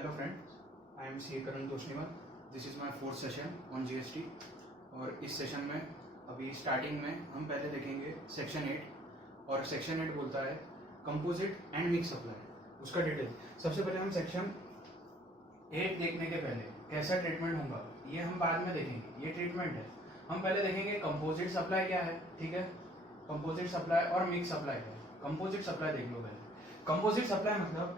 Hello friends, I am C. Karan Toshniwal. This is my fourth session on GST और इस session में अभी starting में हम पहले देखेंगे सेक्शन 8 और सेक्शन 8 बोलता है कंपोजिट एंड मिक्स सप्लाई, उसका डिटेल। सबसे पहले हम सेक्शन 8 देखने के पहले कैसा ट्रीटमेंट होगा ये हम बाद में देखेंगे, ये ट्रीटमेंट है। हम पहले देखेंगे कंपोजिट सप्लाई क्या है, ठीक है। कंपोजिट सप्लाई और मिक्स सप्लाई क्या है। कंपोजिट सप्लाई देख लो पहले। कंपोजिट सप्लाई मतलब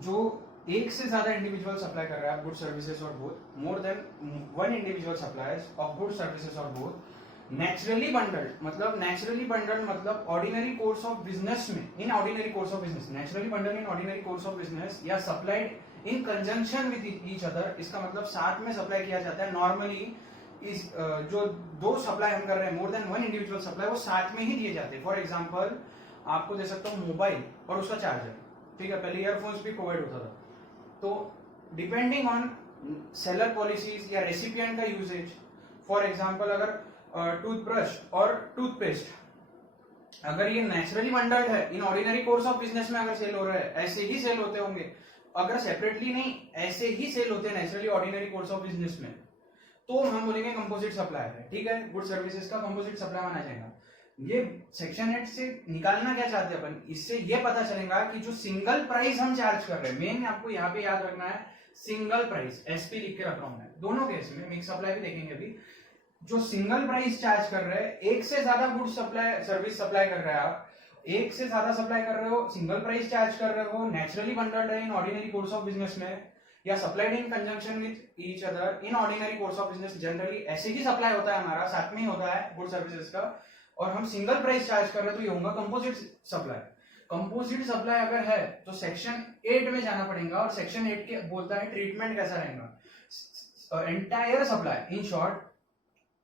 जो एक से ज्यादा इंडिविजुअल सप्लाई कर रहा है गुड सर्विसेज और both, more than one individual suppliers of good services और बोथ, नेचुरली बंडल्ड मतलब ऑर्डिनरी कोर्स ऑफ बिजनेस में, in ordinary course of business, naturally bundled in ordinary course of business या supplied in conjunction with each other. इसका मतलब साथ में supply किया जाता है। नॉर्मली इस जो दो सप्लाई हम कर रहे हैं, मोर देन वन इंडिविजुअल सप्लाई, वो साथ में ही दिए जाते हैं। फॉर एग्जांपल आपको दे सकता हूँ मोबाइल और उसका चार्जर, ठीक है। पहले ईयरफोन्स भी प्रोवाइड होता था। तो डिपेंडिंग ऑन सेलर पॉलिसीज या रेसिपिएंट का यूजेज, फॉर एग्जांपल अगर टूथब्रश और टूथपेस्ट अगर ये नेचुरली बंडल्ड है in ordinary course of business में अगर सेल हो रहा है, ऐसे ही सेल होते होंगे, अगर सेपरेटली नहीं ऐसे ही सेल होते हैं naturally ordinary course of business में, तो हम बोलेंगे कंपोजिट सप्लाई है, ठीक है। गुड सर्विसेज का कंपोजिट सप्लाई माना जाएगा। ये सेक्शन 8 से निकालना क्या चाहते हैं अपन, इससे ये पता चलेगा कि जो सिंगल प्राइस हम चार्ज कर रहे हैं, मेन आपको यहाँ पे याद रखना है सिंगल प्राइस, एसपी लिख के रखा हूं मैं दोनों केस में, मिक्स सप्लाई भी देखेंगे अभी। जो सिंगल प्राइस चार्ज कर रहे हैं, एक से ज्यादा गुड सप्लाई सर्विस सप्लाई कर रहे हैं आप, एक से ज्यादा सप्लाई कर रहे हो, सिंगल प्राइस चार्ज कर रहे हो, नेचुरली बंडल्ड है in ordinary course of business में या supplied in conjunction with each other in ordinary course of business. Generally ऐसे ही सप्लाई होता है हमारा, साथ में ही होता है गुड सर्विसेज का, और हम सिंगल प्राइस चार्ज कर रहे हैं तो ये होगा कंपोजिट सप्लाई। कंपोजिट सप्लाई अगर है तो सेक्शन 8 में जाना पड़ेगा, और सेक्शन 8 के बोलता है ट्रीटमेंट कैसा रहेगा। Entire supply, in short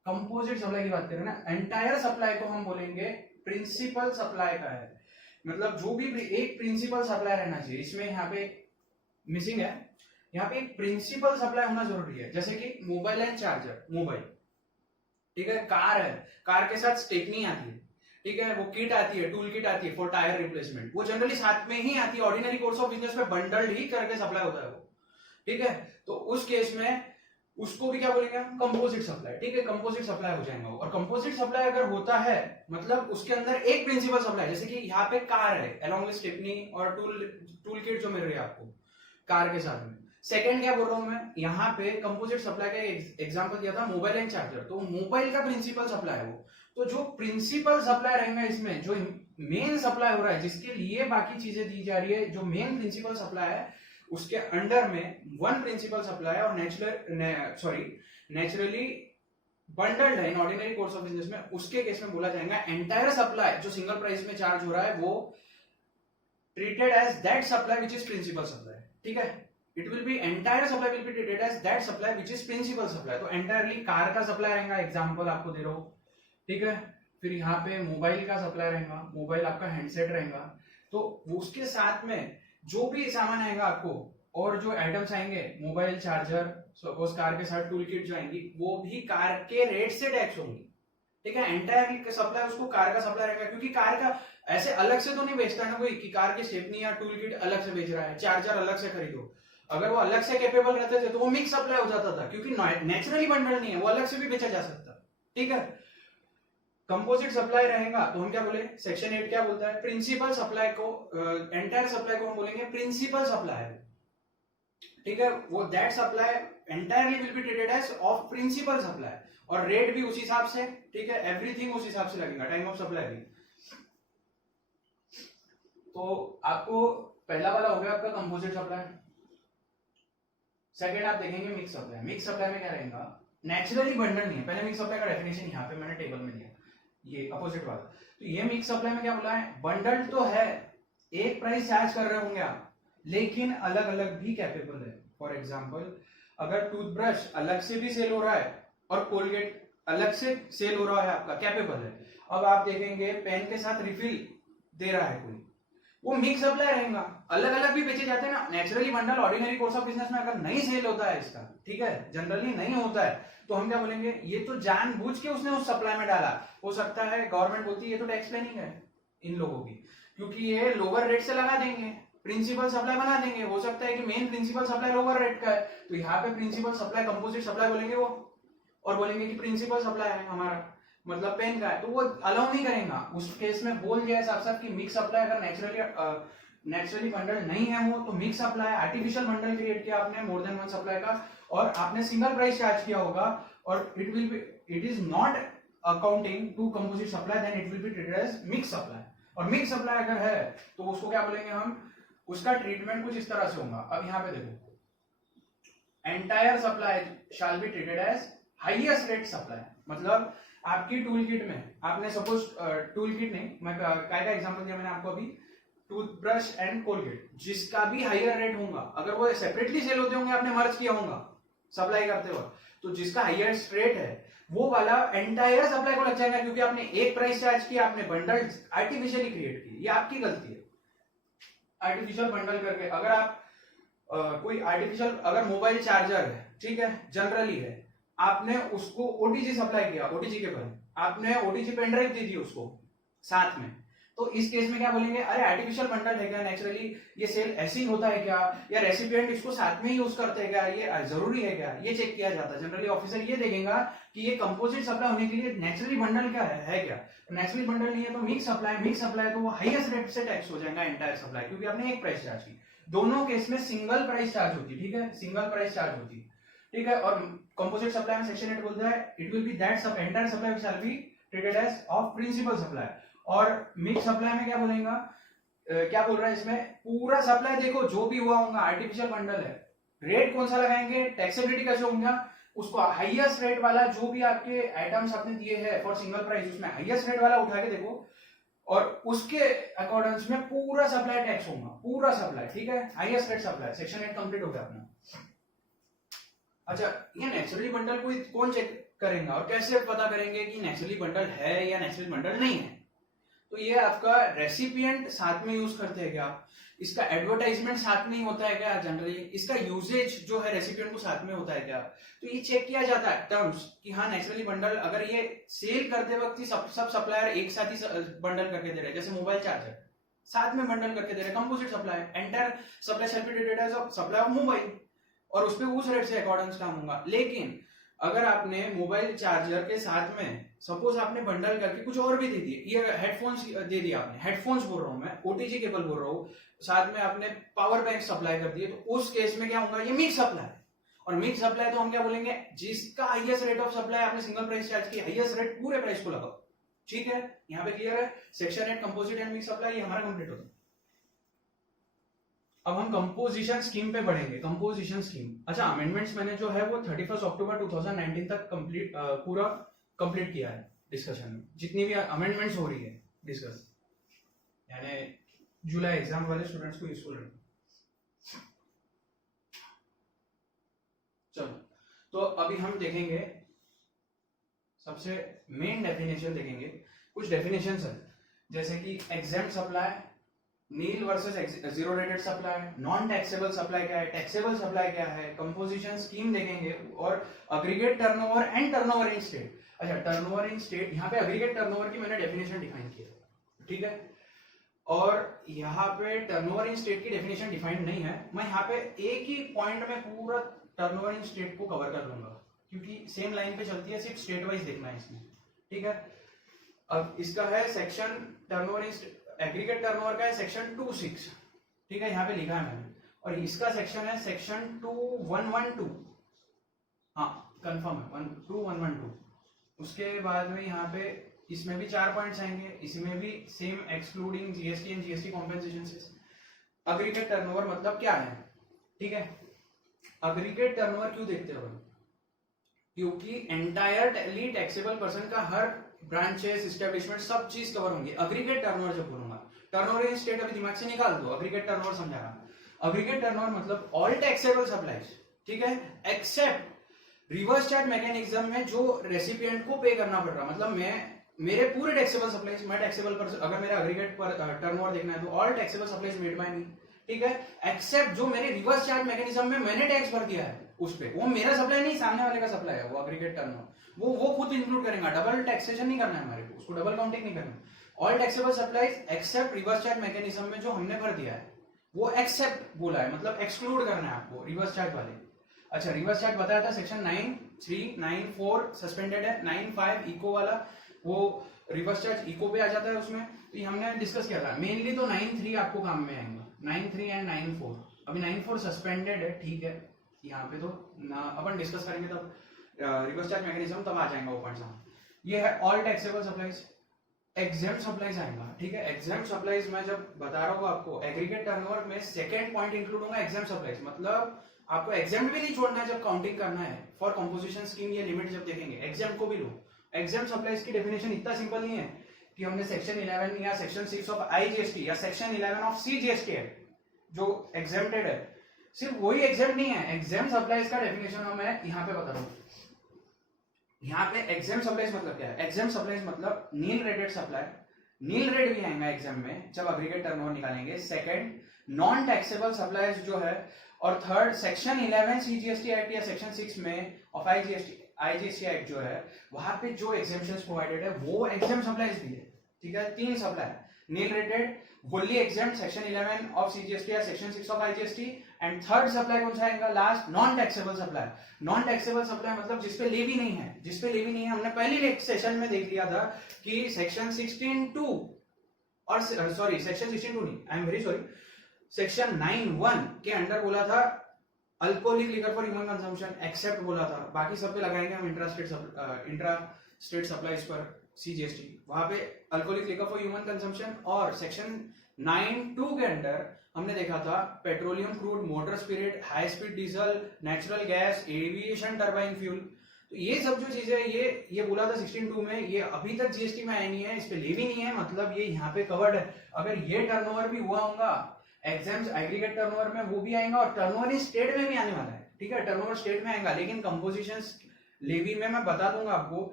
composite supply की बात करें ना, एंटायर सप्लाई को हम बोलेंगे प्रिंसिपल सप्लाई का है। मतलब जो भी एक प्रिंसिपल सप्लाई रहना चाहिए, इसमें यहाँ पे मिसिंग है, यहाँ पे एक प्रिंसिपल सप्लाई होना जरूरी है। जैसे कि मोबाइल एंड चार्जर, मोबाइल, ठीक है। कार है, कार के साथ स्टेपनी आती है, ठीक है। वो किट आती है, टूल किट आती है फॉर टायर रिप्लेसमेंट, वो जनरली साथ में ही आती है। ऑर्डिनरी कोर्स ऑफ बिजनेस में बंडल्ड ही करके सप्लाई होता है वो, ठीक है। तो उस केस में उसको भी क्या बोलेंगे हम, कंपोजिट सप्लाई, ठीक है। कंपोजिट सप्लाई हो जाएगा। और कंपोजिट सप्लाई अगर होता है मतलब उसके अंदर एक प्रिंसिपल सप्लाई, जैसे कि यहाँ पे कार है अलॉन्ग विद स्टेपनी और टूल किट जो मिल रही है आपको कार के साथ में। सेकंड क्या बोल रहा हूं मैं, यहाँ पे कंपोजिट सप्लाई का एग्जांपल दिया था मोबाइल एंड चार्जर, तो मोबाइल का प्रिंसिपल सप्लाई है वो। तो जो प्रिंसिपल सप्लाई रहेगा इसमें, जो मेन सप्लाई हो रहा है जिसके लिए बाकी चीजें दी जा रही है, जो मेन प्रिंसिपल सप्लाई है उसके अंडर में वन प्रिंसिपल सप्लाई और नेचुरली बंडल्ड है in ordinary course of business में, उसके केस में बोला जाएगा एंटायर सप्लाई जो सिंगल प्राइस में चार्ज हो रहा है वो treated as that supply which is principal supply, ठीक है। It will be entire supply will be treated as that supply which is principal supply. तो एंटायरली कार का सप्लाई रहेगा, एग्जांपल आपको दे रहा हूं, ठीक है। फिर यहाँ पे मोबाइल का सप्लाई रहेगा, मोबाइल आपका हैंडसेट रहेगा, तो उसके साथ में जो भी सामान आएगा आपको और जो आइटम्स आएंगे, मोबाइल, चार्जर, सपोज कार के साथ टूल किट जो आएंगी, वो भी कार के रेट से टैक्स होंगी, ठीक है। एंटायर सप्लाई उसको कार का सप्लाई रहेगा, क्योंकि कार का ऐसे अलग से तो नहीं बेचता ना कोई कि कार की स्टेपनी या टूल किट अलग से बेच रहा है, चार्जर अलग से खरीदो। अगर वो अलग से कैपेबल रहते थे तो वो मिक्स सप्लाई हो जाता था, क्योंकि नेचुरली बंडल नहीं है, वो अलग से भी बेचा जा सकता, ठीक है। कंपोजिट सप्लाई रहेगा तो हम क्या बोले, सेक्शन 8 क्या बोलता है, प्रिंसिपल सप्लाई को, एंटायर सप्लाई को हम बोलेंगे प्रिंसिपल सप्लाई, ठीक है। वो that supply entirely will be treated as of principal supply, और रेट भी उस हिसाब से, ठीक है। एवरीथिंग उस हिसाब से लगेगा, टाइम ऑफ सप्लाई भी। तो आपको पहला वाला हो गया आपका कंपोजिट सप्लाई। सेकंड आप देखेंगे मिक्स सप्लाई। मिक्स सप्लाई में क्या रहेगा, नेचुरली बंडल नहीं है। पहले मिक्स सप्लाई का डेफिनेशन यहाँ पे मैंने टेबल में दिया, ये अपोजिट वाला। तो ये मिक्स सप्लाई में क्या बोला है, बंडल तो है, एक प्राइस चार्ज कर रहे होंगे आप, लेकिन अलग अलग भी कैपेबल है। फॉर एग्जाम्पल अगर टूथब्रश अलग से भी सेल हो रहा है और कोलगेट अलग से सेल हो रहा है, आपका कैपेबल है। अब आप देखेंगे पेन के साथ रिफिल दे रहा है कोई, वो मिक्स सप्लाई रहेगा। अलग अलग भी बेचे जाते हैं ना, naturally bundle ordinary course of business में अगर नहीं सेल होता है इसका, ठीक है, जनरली नहीं होता है, तो हम क्या बोलेंगे, ये तो जानबूझ के उसने उस सप्लाई में डाला। हो सकता है गवर्नमेंट बोलती है ये तो टैक्स प्लानिंग है इन लोगों की, क्योंकि ये लोअर रेट से लगा देंगे, प्रिंसिपल सप्लाई बना देंगे। हो सकता है कि main principal supply lower rate का है, तो यहाँ पे प्रिंसिपल सप्लाई कंपोजिट सप्लाई बोलेंगे वो, और बोलेंगे कि प्रिंसिपल सप्लाई है हमारा मतलब पेन का है, तो वो अलाउ नहीं करेगा। उस केस में बोल दिया साफ साफ कि मिक्स सप्लाई अगर नेचुरली बंडल नहीं है वो, तो mix supply artificial bundle create किया आपने मोर देन वन सप्लाई का, और आपने सिंगल प्राइस चार्ज किया होगा, और it is not accounting to composite supply, then it will be treated as mix supply. और मिक्स सप्लाई अगर है तो उसको क्या बोलेंगे हम, उसका ट्रीटमेंट कुछ इस तरह से होगा। अब यहाँ पे देखो, entire supply shall be treated as highest rate supply, मतलब आपकी टूल किट में आपने सपोज टूल किट नहीं, मैं क्या का एग्जांपल दिया मैंने आपको अभी, टूथब्रश एंड कोलगेट, जिसका भी हाईयर रेट होगा, अगर वो सेपरेटली सेल होते होंगे आपने मर्ज किया होगा सप्लाई करते वक्त, तो जिसका हाईएस्ट रेट है वो वाला एंटायर सप्लाई को लग जाएगा, क्योंकि आपने एक प्राइस चार्ज किया, आपने बंडल आर्टिफिशियली क्रिएट की, ये आपकी गलती है आर्टिफिशियल बंडल करके। अगर आप कोई आर्टिफिशियल अगर मोबाइल चार्जर है, ठीक है, जनरली है, आपने उसको ओटीजी सप्लाई किया, ओटीजी केबल, आपने ओटीजी पेन ड्राइव दे दी उसको साथ में, तो इस केस में क्या बोलेंगे, अरे आर्टिफिशियल बंडल है क्या, नेचुरली ये सेल ऐसे ही होता है क्या, या रेसिपिएंट इसको साथ में ही यूज करते हैं क्या, ये जरूरी है क्या, ये चेक किया जाता है। जनरली ऑफिसर ये देखेगा कि ये कंपोजिट सप्लाई होने के लिए नेचुरली बंडल क्या है क्या, नेचुरली बंडल नहीं है तो मिक्स सप्लाई तो वो हाईएस्ट रेट से टैक्स हो जाएगा एंटायर सप्लाई, क्योंकि आपने एक प्राइस चार्ज की। दोनों केस में सिंगल प्राइस चार्ज होती, ठीक है, सिंगल प्राइस चार्ज होती, ठीक है। और कंपोजिट सप्लाई में सेक्शन 8 बोलता है it will be that entire supply shall be treated as of principal supply. और मिक्स सप्लाई में क्या बोलेगा, क्या बोल रहा है इसमें, पूरा सप्लाई देखो जो भी हुआ होगा आर्टिफिशियल बंडल है, रेट कौन सा लगाएंगे, टैक्सेबिलिटी कैसे होगा, उसको हाईएस्ट रेट वाला जो भी आपके आइटम्स आपने दिए हैं फॉर सिंगल प्राइस, उसमें हाईएस्ट रेट वाला उठा के देखो, और उसके अकॉर्डेंस में पूरा सप्लाई टैक्स होगा, पूरा सप्लाई, ठीक है, highest rate supply. Section 8 complete हो गया अपना। अच्छा, ये नेचुरली बंडल को कौन चेक करेगा और कैसे पता करेंगे कि नेचुरली बंडल है या नेचुरली बंडल नहीं है, तो ये आपका रेसिपिएंट साथ में यूज करते हैं क्या, इसका एडवर्टाइजमेंट साथ में ही होता है क्या, जनरली इसका यूजेज जो है रेसिपिएंट को साथ में होता है क्या, तो ये चेक किया जाता है टर्म्स कि हाँ नेचुरली बंडल, अगर ये सेल करते वक्त ही सब सप्लायर एक साथ ही बंडल करके दे रहे हैं, जैसे मोबाइल चार्जर साथ में बंडल करके दे रहे हैं, composite supply, entire supply shall be treated as supply of mobile, और उस पे उस रेट से अकॉर्डेंस काम होगा। लेकिन अगर आपने मोबाइल चार्जर के साथ में सपोज आपने बंडल करके कुछ और भी दे दिए, ये हेडफोन्स दे दिया आपने, हेडफोन्स बोल रहा हूं मैं, ओटीजी केबल बोल रहा हूं, साथ में आपने पावर बैंक सप्लाई कर दिए, तो उस केस में क्या होगा, ये मिक्स सप्लाई। और मिक्स सप्लाई तो हम क्या बोलेंगे, जिसका हाईएस्ट रेट ऑफ सप्लाई आपने सिंगल प्राइस चार्ज की, हाईएस्ट रेट पूरे प्राइस को लगाओ, ठीक है। यहाँ पे क्लियर है, section 8 composite and mix supply ये हमारा कंप्लीट होता है। अब हम कंपोजिशन स्कीम पे बढ़ेंगे, कंपोजिशन स्कीम। अच्छा, अमेंडमेंट्स मैंने जो है वो 31 अक्टूबर 2019 तक पूरा कंप्लीट किया है डिस्कशन में, जितनी भी अमेंडमेंट्स हो रही है डिस्कस, यानी जुलाई एग्जाम वाले स्टूडेंट्स को यूजफुल रहेगा। चलो, तो अभी हम देखेंगे सबसे मेन डेफिनेशन देखेंगे, कुछ डेफिनेशंस है, जैसे कि exempt supply, nil versus zero rated supply, non taxable supply क्या है, टैक्सेबल सप्लाई क्या है, कंपोजिशन स्कीम देखेंगे, और aggregate turnover and turnover in state. अच्छा, टर्नओवर इन स्टेट, यहाँ पे अग्रीगेट टर्नओवर की मैंने डेफिनेशन डिफाइन की है, ठीक है, और यहाँ पे टर्नओवर इन स्टेट की डेफिनेशन डिफाइंड नहीं है। मैं यहाँ पे एक ही पॉइंट में पूरा टर्नओवर इन स्टेट को कवर कर लूंगा, क्योंकि सेम लाइन पे चलती है, सिर्फ स्टेट वाइज देखना है इसमें, ठीक है। अब इसका है section turnover in aggregate turnover का है सेक्शन 26, ठीक है, यहाँ पे लिखा है मैंने, और इसका सेक्शन है सेक्शन 2112, हाँ कंफर्म है 2112। उसके बाद में यहाँ पे इसमें भी 4 पॉइंट्स आएंगे, इसमें भी same, excluding GST and GST compensation से। अग्रीगेट टर्नओवर मतलब क्या है, ठीक है, अग्रीगेट टर्नओवर क्यों देखते हो, क्योंकि एंटायरली टैक्सेबल पर्सन का हर ब्रांचेस, एस्टेब्लिशमेंट, सब चीज कवर होंगे। अग्रीगेट टर्नओवर जब बोलूंगा, टर्नओवर इन स्टेट अभी दिमाग से निकाल दो, अग्रीगेट टर्नओवर समझा रहा। अग्रीगेट टर्नओवर मतलब ऑल टैक्सेबल सप्लाईज, ठीक है, एक्सेप्ट रिवर्स चार्ज मैकेनिज्म में जो रेसिपिएंट को पे करना पड़ रहा, मतलब मेरे पूरे टैक्सेबल सप्लाईज, मैं टैक्सेबल पर्सन, अगर मेरा अग्रीगेट पर टर्नओवर देखना है तो all taxable supplies made by me, ठीक है, एक्सेप्ट जो मेरे रिवर्स चार्ज मैकेनिज्म में मैंने टैक्स भर दिया है उस पे, वो मेरा सप्लाई नहीं, सामने वाले का सप्लाई है, वो अग्रीगेट टर्नओवर वो खुद इंक्लूड करेगा, डबल टैक्सेशन नहीं करना है हमारे को, उसको डबल काउंटिंग नहीं करना। All taxable supplies except reverse charge mechanism में जो हमने भर दिया है, वो एक्सेप्ट बोला है, मतलब एक्सक्लूड करना है आपको रिवर्स चार्ज वाले। अच्छा, रिवर्स चार्ज बताया था सेक्शन 9(3), 9(4) सस्पेंडेड है, 9(5) इको वाला, वो रिवर्स चार्ज इको पे आ जाता है उसमें। तो ये हमने डिस्कस किया था, मेनली तो 9(3) आपको काम में आएंगे, 9(3) एंड 9(4). अभी 9(4) सस्पेंडेड है, ठीक है, यहाँ पे तो अपन डिस्कस करेंगे तब रिवर्स चार्ज मैकेनिज्म तब आ जाएगा वो पॉइंट्स। ये है all taxable supplies. Exempt supplies आएगा, ठीक है। एग्जेम्प्ट सप्लाईज में जब बता रहा हूँ आपको, एग्रीगेट टर्नओवर में सेकंड पॉइंट इंक्लूड होगा एग्जेम्प्ट सप्लाईज, मतलब आपको एग्जेम्प्ट भी नहीं छोड़ना है जब काउंटिंग करना है फॉर कंपोजिशन स्कीम। ये लिमिट जब देखेंगे एग्जेम्प्ट को भी लो। एग्जेम्प्ट सप्लाईज की डेफिनेशन इतना सिंपल नहीं है कि हमने सेक्शन 11 या सेक्शन 6 ऑफ आईजीएसटी या सेक्शन 11 ऑफ सीजीएसटी है जो एग्जेम्प्टेड है, सिर्फ वही एग्जेम्प्ट नहीं है। एग्जेम्प्ट सप्लाईज का डेफिनेशन मैं यहाँ पे बता रहा हूँ। यहाँ पे एग्जेम्प्ट सप्लाईज मतलब क्या है? एग्जेम्प्ट सप्लाईज मतलब nil rated supply, nil rate भी आएगा एग्जाम में जब एग्रीगेट टर्नओवर निकालेंगे। सेकंड, नॉन टैक्सेबल सप्लाईज जो है, और थर्ड सेक्शन 11 सीजीएसटी एक्ट या सेक्शन 6 में ऑफ आईजीएसटी एक्ट जो है, वहां पे जो एग्जेम्पशंस प्रोवाइडेड है वो एग्जेम्प्ट सप्लाईज भी है, ठीक है। 3 supply, nil rated, wholly exempt section 11 of CGST या section 6 of IGST, and third supply कौन सा आएगा last? Non taxable supply. Non taxable supply मतलब जिसपे लेवी नहीं है, जिसपे लेवी नहीं है। हमने पहले सेशन में देख लिया था कि सेक्शन 16(2) और सॉरी सेक्शन 16(2) नहीं, I am very sorry, section 9(1) के अंडर बोला था alcoholic liquor for human consumption except बोला था, बाकी सब पे लगाएंगे हम इंट्रा स्टेट सप्लाईज पर सीजीएसटी, वहां पे alcoholic liquor for human consumption. और सेक्शन 9(2) के अंडर हमने देखा था petroleum crude, motor spirit, high speed diesel, natural gas, aviation turbine fuel. तो ये सब जो चीजें ये बोला था 16(2) में, ये अभी तक जीएसटी में आया नहीं है, इस पे लेवी नहीं है, मतलब ये यहाँ पे कवर्ड है। अगर ये टर्नओवर भी हुआ होगा एग्जाम्स एग्रीगेट टर्नओवर में, वो भी आएगा, और टर्नओवर स्टेट में भी आने वाला है, ठीक है। टर्नओवर स्टेट में आएगा, लेकिन कंपोजिशन लेवी में मैं बता दूंगा आपको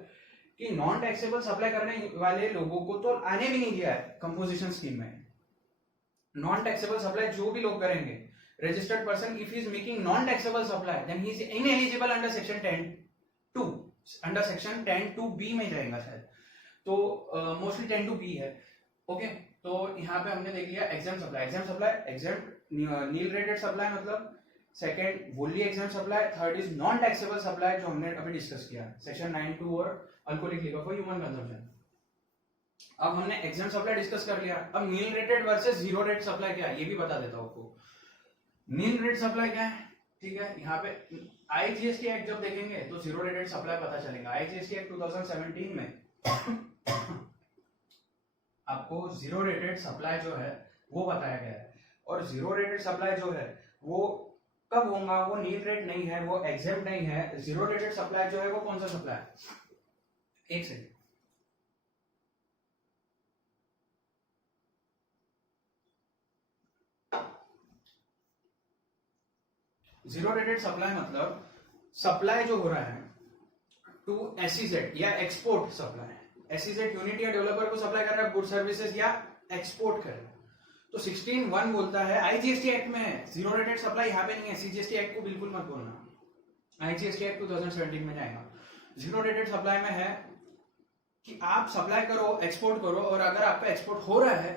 कि नॉन टैक्सेबल सप्लाई करने वाले लोगों को तो आने भी नहीं दिया है कंपोजिशन स्कीम में। नॉन टैक्सेबल सप्लाई जो भी लोग करेंगे, registered person if he is making non taxable supply then he is ineligible under section 10(2), under section 10(2)(b) में जाएगा शायद, तो मोस्टली 10(2)(b) है, ओके। तो यहाँ पे हमने देख लिया exempt supply, exempt nil rated supply मतलब, second wholly exempt supply, third is non taxable supply जो हमने अभी डिस्कस किया सेक्शन 9(2) और alcoholic liquor for human consumption. अब हमने एग्जाम्प्ट सप्लाई डिस्कस कर लिया, अब nil rated versus zero rate supply क्या है ये भी बता देता हूं आपको। नील रेट सप्लाई क्या है, ठीक है। यहाँ पे आईजीएसटी एक्ट जब देखेंगे तो जीरो रेटेड सप्लाई पता चलेगा। आईजीएसटी एक्ट 2017 में आपको जीरो रेटेड सप्लाई जो है वो बताया गया है, और जीरो रेटेड सप्लाई जो है वो कब होगा? वो नील रेट नहीं है, वो एग्जेम्प्ट नहीं है। जीरो रेटेड सप्लाई जो है वो कौन सा सप्लाई है? एक सेकंड, जीरो रेटेड सप्लाई मतलब सप्लाई जो हो रहा है टू एसईजेड या एक्सपोर्ट सप्लाई। एसईजेड यूनिट या डेवलपर को सप्लाई कर रहा है गुड सर्विसेज या एक्सपोर्ट कर रहा है, तो 16(1) बोलता है आईजीएसटी एक्ट में जीरो रेटेड सप्लाई यहाँ पे नहीं है। सीजीएसटी एक्ट को बिल्कुल मत बोलना, आईजीएसटी एक्ट 2017 में जाएगा। जीरो रेटेड सप्लाई में है कि आप सप्लाई करो, एक्सपोर्ट करो, और अगर आपका एक्सपोर्ट हो रहा है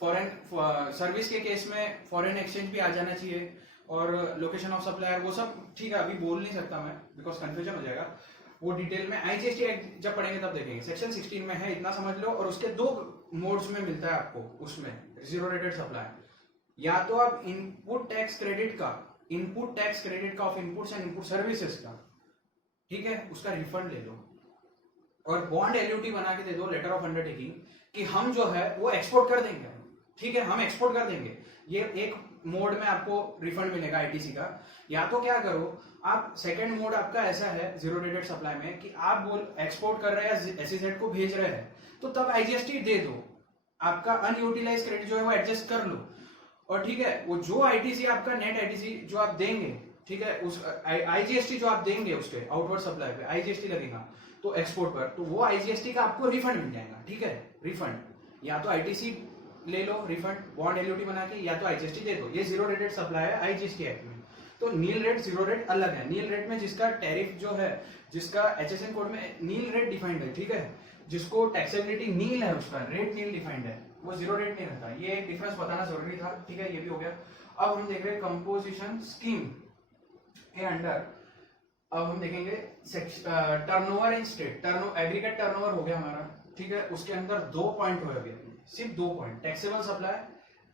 फॉरेन सर्विस के केस में फॉरेन एक्सचेंज भी आ जाना चाहिए, और लोकेशन ऑफ सप्लायर वो सब ठीक है, अभी बोल नहीं सकता मैं बिकॉज कंफ्यूजन हो जाएगा, वो डिटेल में आईजीएसटी एक्ट जब पढ़ेंगे तब देखेंगे। सेक्शन 16 में है, इतना समझ लो। और उसके 2 मोड्स में मिलता है आपको उसमें जीरो रेटेड सप्लाई, या तो आप इनपुट टैक्स क्रेडिट का of inputs and input services का, ठीक है, उसका रिफंड ले लो, और बॉन्ड एलयूटी बना के दे दो, लेटर ऑफ अंडरटेकिंग, कि हम जो है वो एक्सपोर्ट कर देंगे, ठीक है, हम एक्सपोर्ट कर देंगे। ये एक मोड में आपको रिफंड मिलेगा आईटीसी का। या तो क्या करो आप, सेकंड मोड आपका ऐसा है जीरो रेटेड सप्लाई में कि आप एक्सपोर्ट कर रहे हैं, एसईजेड को भेज रहे हैं, तो तब आईजीएसटी दे दो, आपका अनयूटिलाइज क्रेडिट जो है वो एडजस्ट कर लो, और ठीक है, वो जो आईटीसी आपका नेट आईटीसी जो आप देंगे, ठीक है, उस आईजीएसटी जो आप देंगे उसके आउटवर्ड सप्लाई पे आईजीएसटी लगेगा, तो एक्सपोर्ट पर, तो वो आईजीएसटी का आपको रिफंड मिल जाएगा, ठीक है। रिफंड या तो आईटीसी ले लो रिफंड बॉन्ड एलयूटी बना के, या तो आईजीएसटी दे दो। ये जीरो रेटेड सप्लाई है आईजीएसटी एक्ट में। तो नील रेट जीरो रेट अलग है। नील रेट में जिसका टैरिफ जो है, जिसका एचएसएन कोड में नील रेट डिफाइंड है, ठीक है, जिसको टैक्सेबिलिटी नील है, उसका रेट नील डिफाइंड है, वो जीरो रेट नहीं रहता। ये एक डिफरेंस बताना जरूरी था, ठीक है, ये भी हो गया। अब हम देख रहे हैं कंपोजिशन स्कीम के अंडर, अब हम देखेंगे turnover in state. Aggregate turnover हो गया हमारा, ठीक है, उसके अंदर 2 पॉइंट हो गए, सिर्फ 2 point, taxable supply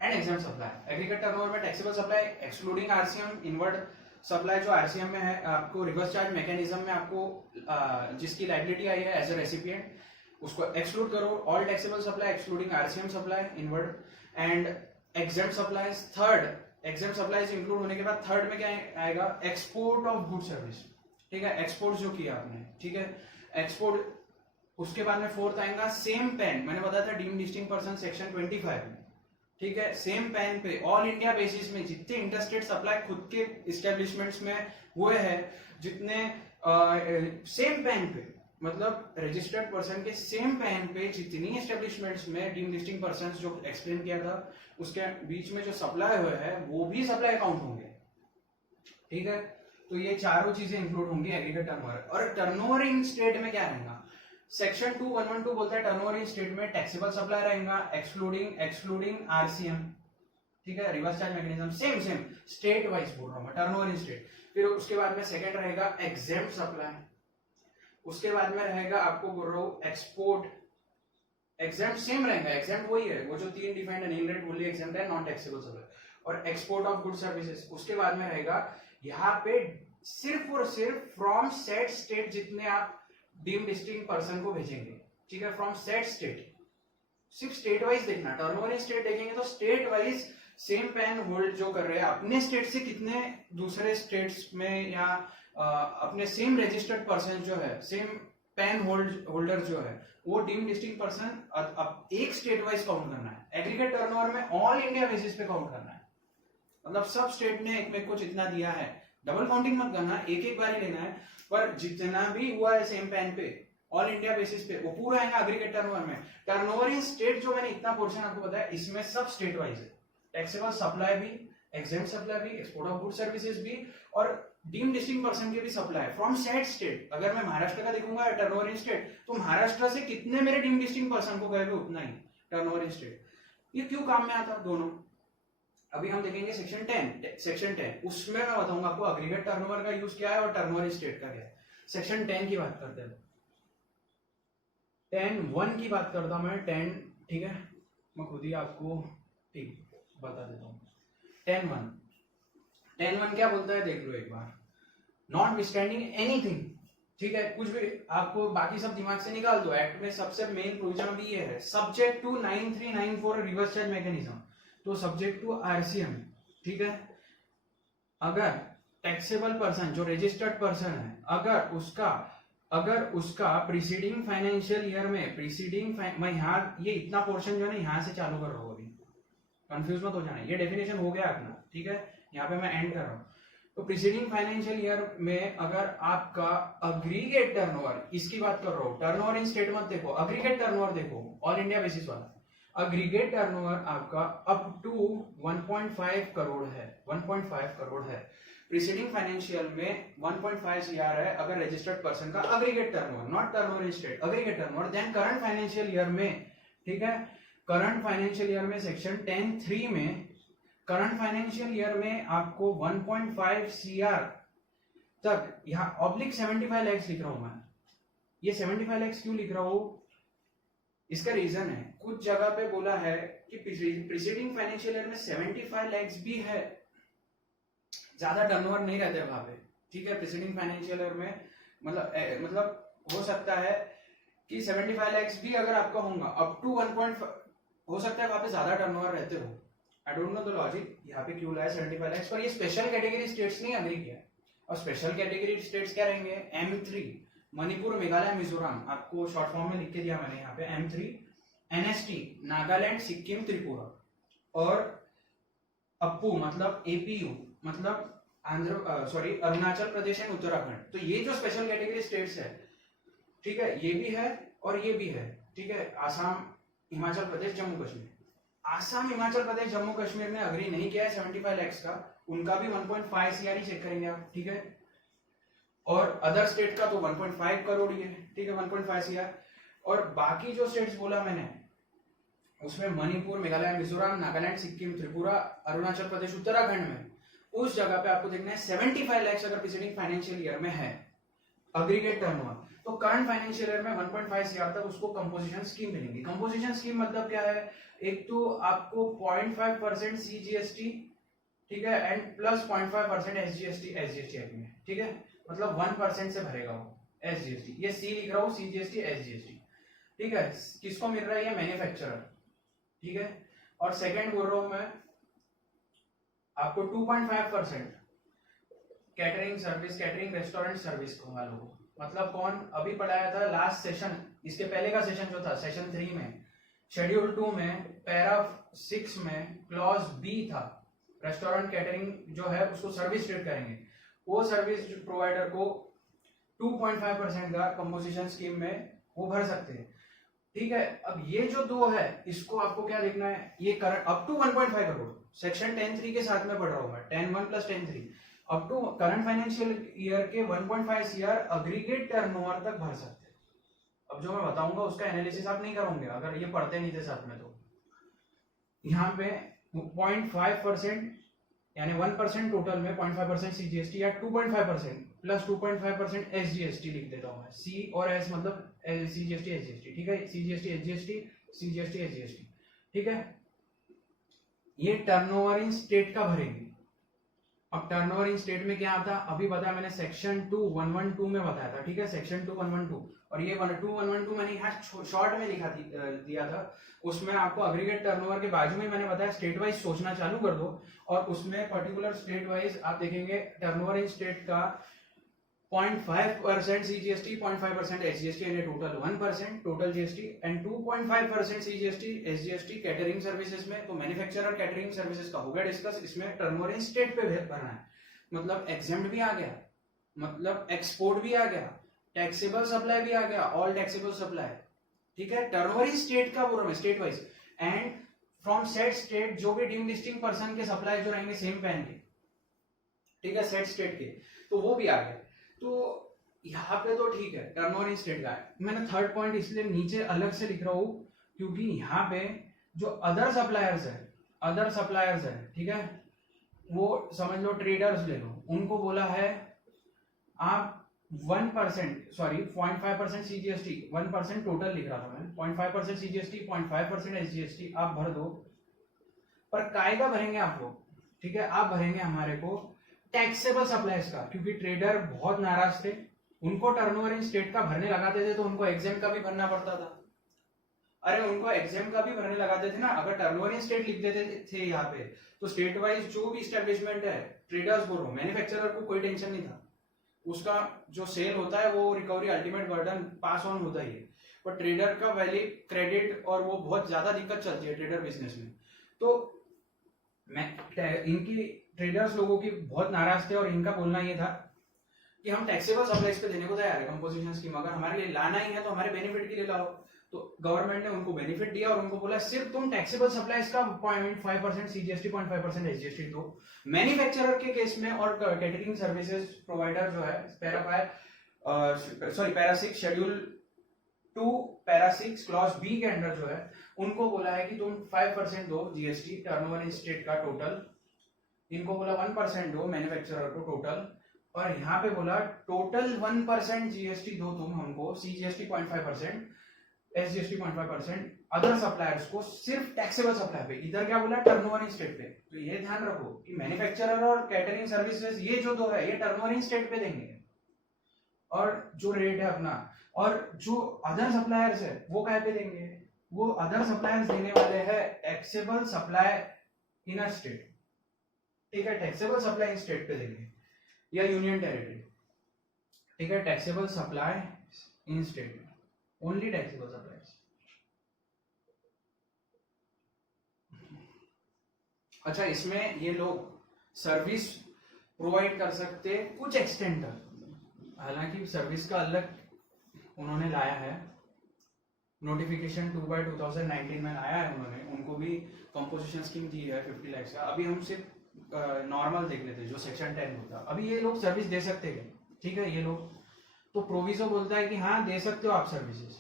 and exempt supply. Aggregate turnover में taxable supply excluding RCM, inward supply जो आरसीएम में है, आपको रिवर्स चार्ज मैकेनिज्म में आपको जिसकी लायबिलिटी आई है एज ए रेसिपिएंट, उसको एक्सक्लूड करो। All taxable supply excluding RCM supply inward and exempt supplies. Third exempt supplies include होने के बाद थर्ड में क्या आएगा, एक्सपोर्ट ऑफ गुड सर्विस, ठीक है, एक्सपोर्ट जो किया आपने, ठीक है, एक्सपोर्ट। उसके बाद में फोर्थ आएगा सेम पैन, मैंने बताया था डीम्ड डिस्टिंक्ट पर्सन सेक्शन 25 में, ठीक है, सेम पैन पे ऑल इंडिया बेसिस में जितने इंटरस्टेट सप्लाई खुद के इस्टेब्लिशमेंट्स में हुए हैं, जितने सेम पैन पे, मतलब रजिस्टर्ड पर्सन के सेम पैन पे जितनी एस्टेब्लिशमेंट्स में डीम्ड डिस्टिंक्ट पर्संस जो एक्सप्लेन किया था, उसके बीच में जो सप्लाई हुए हैं वो भी सप्लाई अकाउंट होंगे, ठीक है। तो ये चारों चीजें इंक्लूड होंगी एग्रीगेट टर्नओवर। और टर्नओवर इन स्टेट में क्या रहेगा, सेक्शन 2112 बोलता है टर्नओवर इन स्टेट में टैक्सेबल सप्लाई रहेगा एक्सक्लूडिंग आरसीएम, ठीक है, reverse charge mechanism, same state wise बोल रहा हूं मैं, टर्नओवर इन स्टेट। फिर उसके बाद में सेकंड रहेगा एग्जेम्प्ट सप्लाई, उसके बाद में रहेगा आपको बोल रहा हूं एक्सपोर्ट। एग्जेम्प्ट सेम रहेगा, एग्जेम्प्ट वही है, वो जो 3 डिफाइंड है, नील रेट, ओनली एग्जेम्प्ट है, नॉन टैक्सेबल सप्लाई, और एक्सपोर्ट ऑफ गुड सर्विसेज। उसके बाद में रहेगा यहाँ पे सिर्फ और सिर्फ फ्रॉम सेट स्टेट जितने आप डीम्ड डिस्टिंक्ट पर्सन को भेजेंगे, ठीक है, फ्रॉम सेट स्टेट, सिर्फ स्टेट वाइज देखना। टर्नओवर इन स्टेट देखेंगे तो state wise same pan hold जो कर रहे हैं अपने स्टेट से कितने दूसरे स्टेट्स में, या अपने सेम रजिस्टर्ड पर्सन जो है, सेम पैन होल्डर जो है, वो डीम्ड डिस्टिंक्ट पर्सन अब एक स्टेट वाइज काउंट करना है। एग्रीगेट टर्नओवर में ऑल इंडिया बेसिस पे काउंट करना है, मतलब सब स्टेट ने एक में को जितना दिया है, डबल काउंटिंग मत करना, एक बार ही लेना है, पर जितना भी हुआ है सेम पैन पे ऑल इंडिया बेसिस पे वो पूरा आएगा एग्रीगेट टर्नओवर में। टर्नओवर इन स्टेट जो मैंने इतना पोर्शन आपको बताया, इसमें सब स्टेट वाइज है, टैक्सेबल सप्लाई भी, एग्जेम्प्ट सप्लाई भी, एक्सपोर्ट ऑफ गुड सर्विसेज भी, और डीम्ड डिस्टिंक्ट पर्सन के भी सप्लाई फ्रॉम सेट स्टेट। अगर मैं महाराष्ट्र का देखूंगा टर्नओवर इन स्टेट, तो महाराष्ट्र से कितने मेरे डीम्ड डिस्टिंक्ट पर्सन को गए उतना ही टर्नओवर इन स्टेट। ये क्यों काम में आता दोनों, अभी हम देखेंगे सेक्शन 10 उसमें मैं बताऊंगा आपको एग्रीगेट टर्नओवर का यूज क्या है और टर्नओवर इन स्टेट का क्या है। सेक्शन 10 की बात करते हैं, 10(1) की बात करता हूं मैं, 10, ठीक है, मैं खुद ही आपको ठीक बता देता हूं। 10(1) क्या बोलता है, देख लो एक बार। नॉट विस्टैंडिंग एनीथिंग, ठीक है, कुछ भी आपको बाकी सब दिमाग से निकाल दो, एक्ट में सबसे मेन प्रोविजन अभी ये है, subject to 9394 reverse charge mechanism, तो सब्जेक्ट टू आरसीएम, ठीक है। अगर टैक्सेबल पर्सन जो रजिस्टर्ड पर्सन है, अगर उसका प्रीसीडिंग फाइनेंशियल ईयर में मैं यहाँ ये इतना पोर्शन जो है ना यहाँ से चालू कर रहा हूँ, अभी कंफ्यूज मत हो जाना, ये डेफिनेशन हो गया अपना, ठीक है, यहाँ पे मैं एंड कर रहा हूँ। तो प्रीसीडिंग फाइनेंशियल ईयर में अगर आपका एग्रीगेट टर्नओवर, इसकी बात कर रहा हूँ, टर्नओवर इन स्टेट मत देखो, एग्रीगेट टर्नओवर देखो, ऑल इंडिया बेसिस वाला। एग्रीगेट टर्नओवर आपका अप टू 1.5 करोड़ है, 1.5 करोड़ है। प्रीसीडिंग फाइनेंशियल में 1.5 सीआर है अगर रजिस्टर्ड पर्सन का aggregate turnover, not turnover in state, aggregate turnover. Then current financial year में, ठीक है, करंट फाइनेंशियल ईयर में सेक्शन 10(3) में, करंट फाइनेंशियल ईयर में आपको 1.5 सीआर तक, यहाँ ऑब्लिक 75 लाख लिख रहा हूं मैं। ये 75 लाख क्यों लिख रहा हूं, इसका रीजन है, कुछ जगह पे बोला है कि प्रीसीडिंग फाइनेंशियल ईयर में 75 लाख भी है, ज्यादा टर्नओवर नहीं रहते वहां पे, ठीक है। प्रीसीडिंग फाइनेंशियल ईयर में मतलब हो सकता है कि 75 लाख भी अगर आपका होगा, अप टू 1.5 हो सकता है वहां पे ज्यादा टर्नओवर रहते हो। I don't know the logic यहाँ पे क्यों लाया 75 लाख, पर ये स्पेशल कैटेगरी स्टेट्स ने अग्री किया, और स्पेशल कैटेगरी स्टेट्स क्या रहेंगे, M3 मणिपुर, मेघालय, मिजोरम, आपको शॉर्ट फॉर्म में लिख के दिया मैंने यहाँ पे, M3, NST नागालैंड, सिक्किम, त्रिपुरा, और अप्पू मतलब APU मतलब अरुणाचल प्रदेश एंड उत्तराखंड। तो ये जो स्पेशल कैटेगरी स्टेट्स है, ठीक है, ये भी है और ये भी है, ठीक है। आसाम, हिमाचल प्रदेश, जम्मू कश्मीर। आसाम, हिमाचल प्रदेश, जम्मू कश्मीर ने अग्री नहीं किया है 75 लाख का, उनका भी 1.5 सीआर ही चेक करेंगे आप, ठीक है। और अदर स्टेट का तो 1.5 करोड़ ही है, ठीक है, 1.5 सीआर। और बाकी जो स्टेट्स बोला मैंने उसमें मणिपुर, मेघालय, मिजोरम, नागालैंड, सिक्किम, त्रिपुरा, अरुणाचल प्रदेश, उत्तराखंड में उस जगह पे आपको देखना है 75 लाख अगर प्रीसीडिंग फाइनेंशियल ईयर में है अग्रीगेट टर्नओवर, तो करंट फाइनेंशियल ईयर में 1.5 सीआर तक उसको कंपोजिशन स्कीम मिलेंगी। कंपोजिशन स्कीम मतलब क्या है, एक तो आपको 0.5% सीजीएसटी, ठीक है, एंड प्लस 0.5% एसजीएसटी एक्ट में, ठीक है, मतलब 1% से भरेगा वो एसजीएसटी। ये सी लिख रहा हूँ, सीजीएसटी एसजीएसटी, ठीक है। किसको मिल रहा है, ये मैन्युफैक्चरर, ठीक है। और सेकंड बोल रहा हूं मैं आपको 2.5% catering service, catering restaurant service वालों को, मतलब कौन, अभी पढ़ाया था लास्ट सेशन, इसके पहले का सेशन जो था सेशन 3 में, शेड्यूल 2 में पैरा 6 में क्लॉज बी था, रेस्टोरेंट कैटरिंग जो है उसको सर्विस ट्रीट करेंगे, वो सर्विस प्रोवाइडर को 2.5% का कंपोजिशन स्कीम में वो भर सकते हैं, ठीक है। अब ये जो दो है इसको आपको क्या देखना है, ये current up to 1.5 crore section 10(3) के साथ में पढ़ रहा हूं मैं, 10(1) + 10(3) up to current financial year के 1.5 सीआर अग्रीगेट टर्नओवर तक भर सकते हैं। अब जो मैं बताऊंगा उसका एनालिसिस आप नहीं करोगे अगर ये पढ़ते नहीं थे साथ में, तो यहाँ पे 0.5% यानी 1% टोटल में 0.5% सीजीएसटी या 2.5% प्लस 2.5% एसजीएसटी लिख देता हूँ मैं, सी और एस मतलब सीजीएसटी एसजीएसटी, ठीक है, सीजीएसटी एसजीएसटी, सीजीएसटी एसजीएसटी, ठीक है। ये टर्नओवर इन स्टेट का भरेंगे। अब टर्नओवर इन स्टेट में क्या आता है, अभी बताया मैंने सेक्शन 2(112) में बताया था, ठीक है, सेक्शन 2(112), और ये 2(112) मैंने यहाँ शॉर्ट में लिखा दिया था, उसमें आपको अग्रीगेट टर्नओवर के बाजू में मैंने बताया स्टेट वाइज सोचना चालू कर दो, और उसमें पर्टिकुलर स्टेट वाइज आप देखेंगे टर्नओवर इन स्टेट का 0.5% सीजीएसटी, 0.5% एसजीएसटी यानी total 1% total GST, and 2.5% CGST SGST catering services में, तो मैन्युफैक्चरर कैटरिंग सर्विसेज का हो गया डिस्कस, इसमें टर्नओवर इन स्टेट पे भरना है, मतलब एग्जेम्प्ट भी आ गया, मतलब एक्सपोर्ट भी आ गया, टैक्सेबल सप्लाई भी आ गया, ऑल टैक्सेबल सप्लाई, ठीक है। टर्नओवर इन स्टेट का बोल रहा हूं state wise, and from set state जो भी डीम्ड लिस्टिंग पर्सन के सप्लाई जो रहेंगे सेम पैन के, ठीक है, सेट स्टेट के, तो वो भी आ गए। तो यहाँ पे तो ठीक है टर्नओवर इन स्टेट का है। मैंने थर्ड पॉइंट इसलिए नीचे अलग से लिख रहा हूं क्योंकि यहाँ पे जो अदर सप्लायर्स है, ठीक है, वो समझ लो ट्रेडर्स ले लो, उनको बोला है आप 1% सॉरी 0.5% सीजीएसटी, 1% टोटल लिख रहा था मैं, 0.5% सीजीएसटी, 0.5% एसजीएसटी आप भर दो, पर कायदा भरेंगे आप लोग, ठीक है, आप भरेंगे हमारे को टैक्सेबल सप्लाईज का, क्योंकि ट्रेडर बहुत नाराज थे, उनको टर्नओवर इन स्टेट का भरने लगाते थे तो उनको एग्जाम का भी भरना पड़ता था, अरे उनको एग्जाम का भी भरने लगाते थे ना, अगर टर्नओवर इन स्टेट लिख देते थे यहाँ पे तो स्टेट वाइज जो भी स्टैब्लिशमेंट है, ट्रेडर्स बोल रहा हूँ, मैन्युफैक्चरर को कोई टेंशन नहीं था, उसका जो सेल होता है वो recovery ultimate burden pass on होता ही है, पर ट्रेडर का वैली क्रेडिट और वो बहुत ज्यादा दिक्कत चलती है ट्रेडर बिजनेस में। तो मैं इनकी ट्रेडर्स लोगों की बहुत नाराज थे और इनका बोलना ये था कि हम टैक्सेबल सप्लाईज पे देने को तैयार है कंपोजिशन स्कीम, अगर हमारे लिए लाना ही है तो हमारे बेनिफिट के लिए लाओ। तो गवर्नमेंट ने उनको बेनिफिट दिया और उनको बोला सिर्फ तुम टैक्सेबल सप्लाईज का 0.5% सीजीएसटी, 0.5% एसजीएसटी दो। मैन्युफैक्चरर के केस में और कैटरिंग सर्विसेज प्रोवाइडर जो है para 6 schedule 2 para 6 clause B के अंडर जो है उनको बोला है कि तुम 5% दो जीएसटी टर्नओवर इन स्टेट का टोटल, इनको बोला 1% दो मैन्युफैक्चरर को टोटल, और यहाँ पे बोला टोटल 1% जीएसटी दो तुम हमको, सीजीएसटी 0.5%, एसजीएसटी 0.5%, अदर सप्लायर्स को सिर्फ टैक्सेबल सप्लाई पे। इधर क्या बोला, टर्नओवर इन स्टेट पे। तो ये ध्यान रखो कि मैन्युफैक्चरर और कैटरिंग सर्विसेज ये जो दो है ये टर्नओवर इन स्टेट पे देंगे, और जो रेट है अपना, और जो अदर सप्लायर्स है वो क्या पे देंगे, वो अदर सप्लायर्स देने वाले हैं taxable supply in a state, ठीक है, टैक्सेबल सप्लाई इन स्टेट पे देंगे या यूनियन टेरिटरी, ठीक है, taxable supply in state, only taxable supplies. अच्छा, इसमें ये लोग सर्विस प्रोवाइड कर सकते कुछ एक्सटेंट तक, हालांकि सर्विस का अलग उन्होंने लाया है, नोटिफिकेशन 2/2019 में लाया है उन्होंने, उनको भी कंपोजिशन स्कीम दी है 50 लाख का। अभी हम सिर्फ नॉर्मल देख लेते जो सेक्शन 10 होता, अभी ये लोग सर्विस दे सकते हैं, ठीक है, ये लोग तो प्रोविजो बोलता है कि हाँ दे सकते हो आप सर्विसेज,